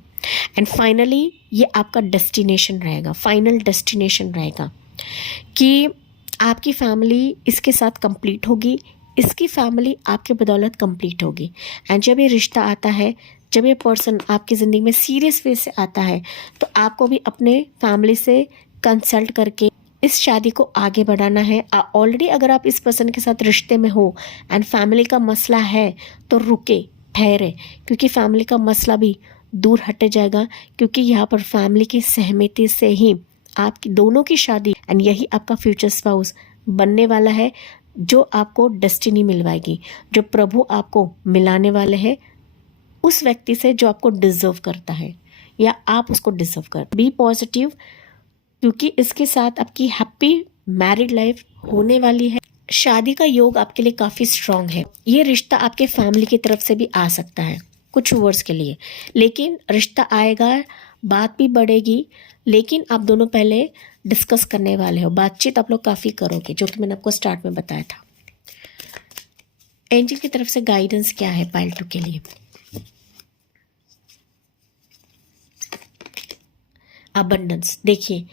एंड फाइनली ये आपका डेस्टिनेशन रहेगा, फाइनल डेस्टिनेशन रहेगा कि आपकी फैमिली इसके साथ कंप्लीट होगी, इसकी फैमिली आपके बदौलत कंप्लीट होगी। एंड जब ये रिश्ता आता है, जब ये पर्सन आपकी ज़िंदगी में सीरियस वे से आता है तो आपको भी अपने फैमिली से कंसल्ट करके इस शादी को आगे बढ़ाना है। ऑलरेडी अगर आप इस पर्सन के साथ रिश्ते में हो एंड फैमिली का मसला है तो रुके, ठहरे, क्योंकि फैमिली का मसला भी दूर हट जाएगा, क्योंकि यहाँ पर फैमिली की सहमति से ही आपकी दोनों की शादी एंड यही आपका फ्यूचर स्पाउस बनने वाला है, जो आपको डेस्टिनी मिलवाएगी, जो प्रभु आपको मिलाने वाले हैं उस व्यक्ति से जो आपको डिजर्व करता है या आप उसको डिजर्व कर। बी पॉजिटिव, क्योंकि इसके साथ आपकी हैप्पी मैरिड लाइफ होने वाली है। शादी का योग आपके लिए काफ़ी स्ट्रांग है। ये रिश्ता आपके फैमिली की तरफ से भी आ सकता है कुछ वर्ड्स के लिए, लेकिन रिश्ता आएगा, बात भी बढ़ेगी, लेकिन आप दोनों पहले डिस्कस करने वाले हो, बातचीत आप लोग काफ़ी करोगे, जो कि मैंने आपको स्टार्ट में बताया था। एंजल की तरफ से गाइडेंस क्या है पाइल 2 के लिए। अबंडेंस, देखिए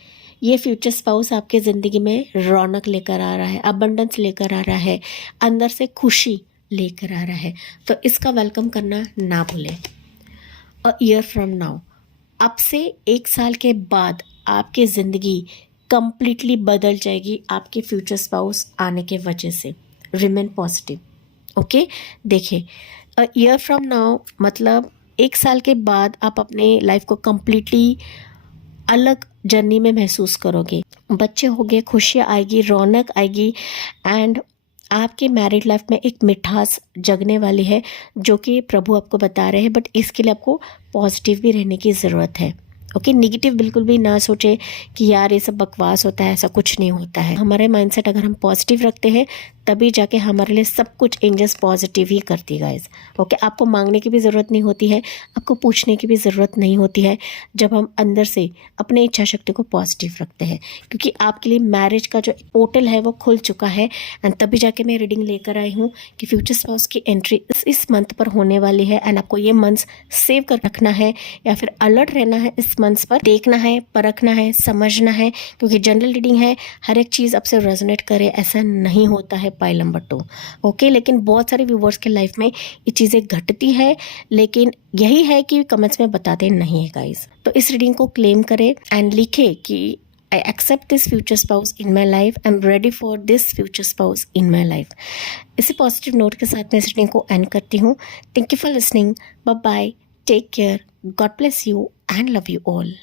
ये फ्यूचर स्पाउस आपके ज़िंदगी में रौनक लेकर आ रहा है, अबंडेंस लेकर आ रहा है, अंदर से खुशी लेकर आ रहा है, तो इसका वेलकम करना ना भूलें। अ ईयर फ्रॉम नाउ, अब से 1 साल के बाद आपकी ज़िंदगी कंप्लीटली बदल जाएगी आपके फ्यूचर स्पाउस आने के वजह से। Remain positive. ओके, देखिए अ ईयर फ्रॉम नाउ मतलब 1 साल के बाद आप अपने लाइफ को कंप्लीटली अलग जर्नी में महसूस करोगे। बच्चे होंगे, खुशियाँ आएगी, रौनक आएगी एंड आपके मैरिड लाइफ में एक मिठास जगने वाली है, जो कि प्रभु आपको बता रहे हैं। बट इसके लिए आपको पॉजिटिव भी रहने की ज़रूरत है। ओके, निगेटिव बिल्कुल भी ना सोचे कि यार ये सब बकवास होता है, ऐसा कुछ नहीं होता है। हमारे माइंडसेट अगर हम पॉजिटिव रखते हैं तभी जाके हमारे लिए सब कुछ एंजल्स पॉजिटिव ही करती है गाइस। ओके, आपको मांगने की भी ज़रूरत नहीं होती है, आपको पूछने की भी ज़रूरत नहीं होती है, जब हम अंदर से अपने इच्छा शक्ति को पॉजिटिव रखते हैं, क्योंकि आपके लिए मैरिज का जो पोर्टल है वो खुल चुका है। एंड तभी जाके मैं रीडिंग लेकर आई हूँ कि फ्यूचर स्पाउस की एंट्री इस मंथ पर होने वाली है एंड आपको ये मंथ सेव कर रखना है या फिर अलर्ट रहना है, इस मंथ पर देखना है, परखना है, समझना है, क्योंकि जनरल रीडिंग है, हर एक चीज़ आपसे रेजोनेट करे ऐसा नहीं होता है। पाइल नंबर 2, ओके, लेकिन बहुत सारे व्यूवर्स के लाइफ में ये चीज़ें घटती है, लेकिन यही है कि कमेंट्स में बताते नहीं है गाइस। तो इस रीडिंग को क्लेम करें एंड लिखे कि I accept this future spouse in my life. I'm ready for this future spouse in my life. इसी पॉजिटिव नोट के साथ मैं इस रीडिंग को एंड करती हूँ। Thank you for listening, bye bye, take care, God bless you and love you all.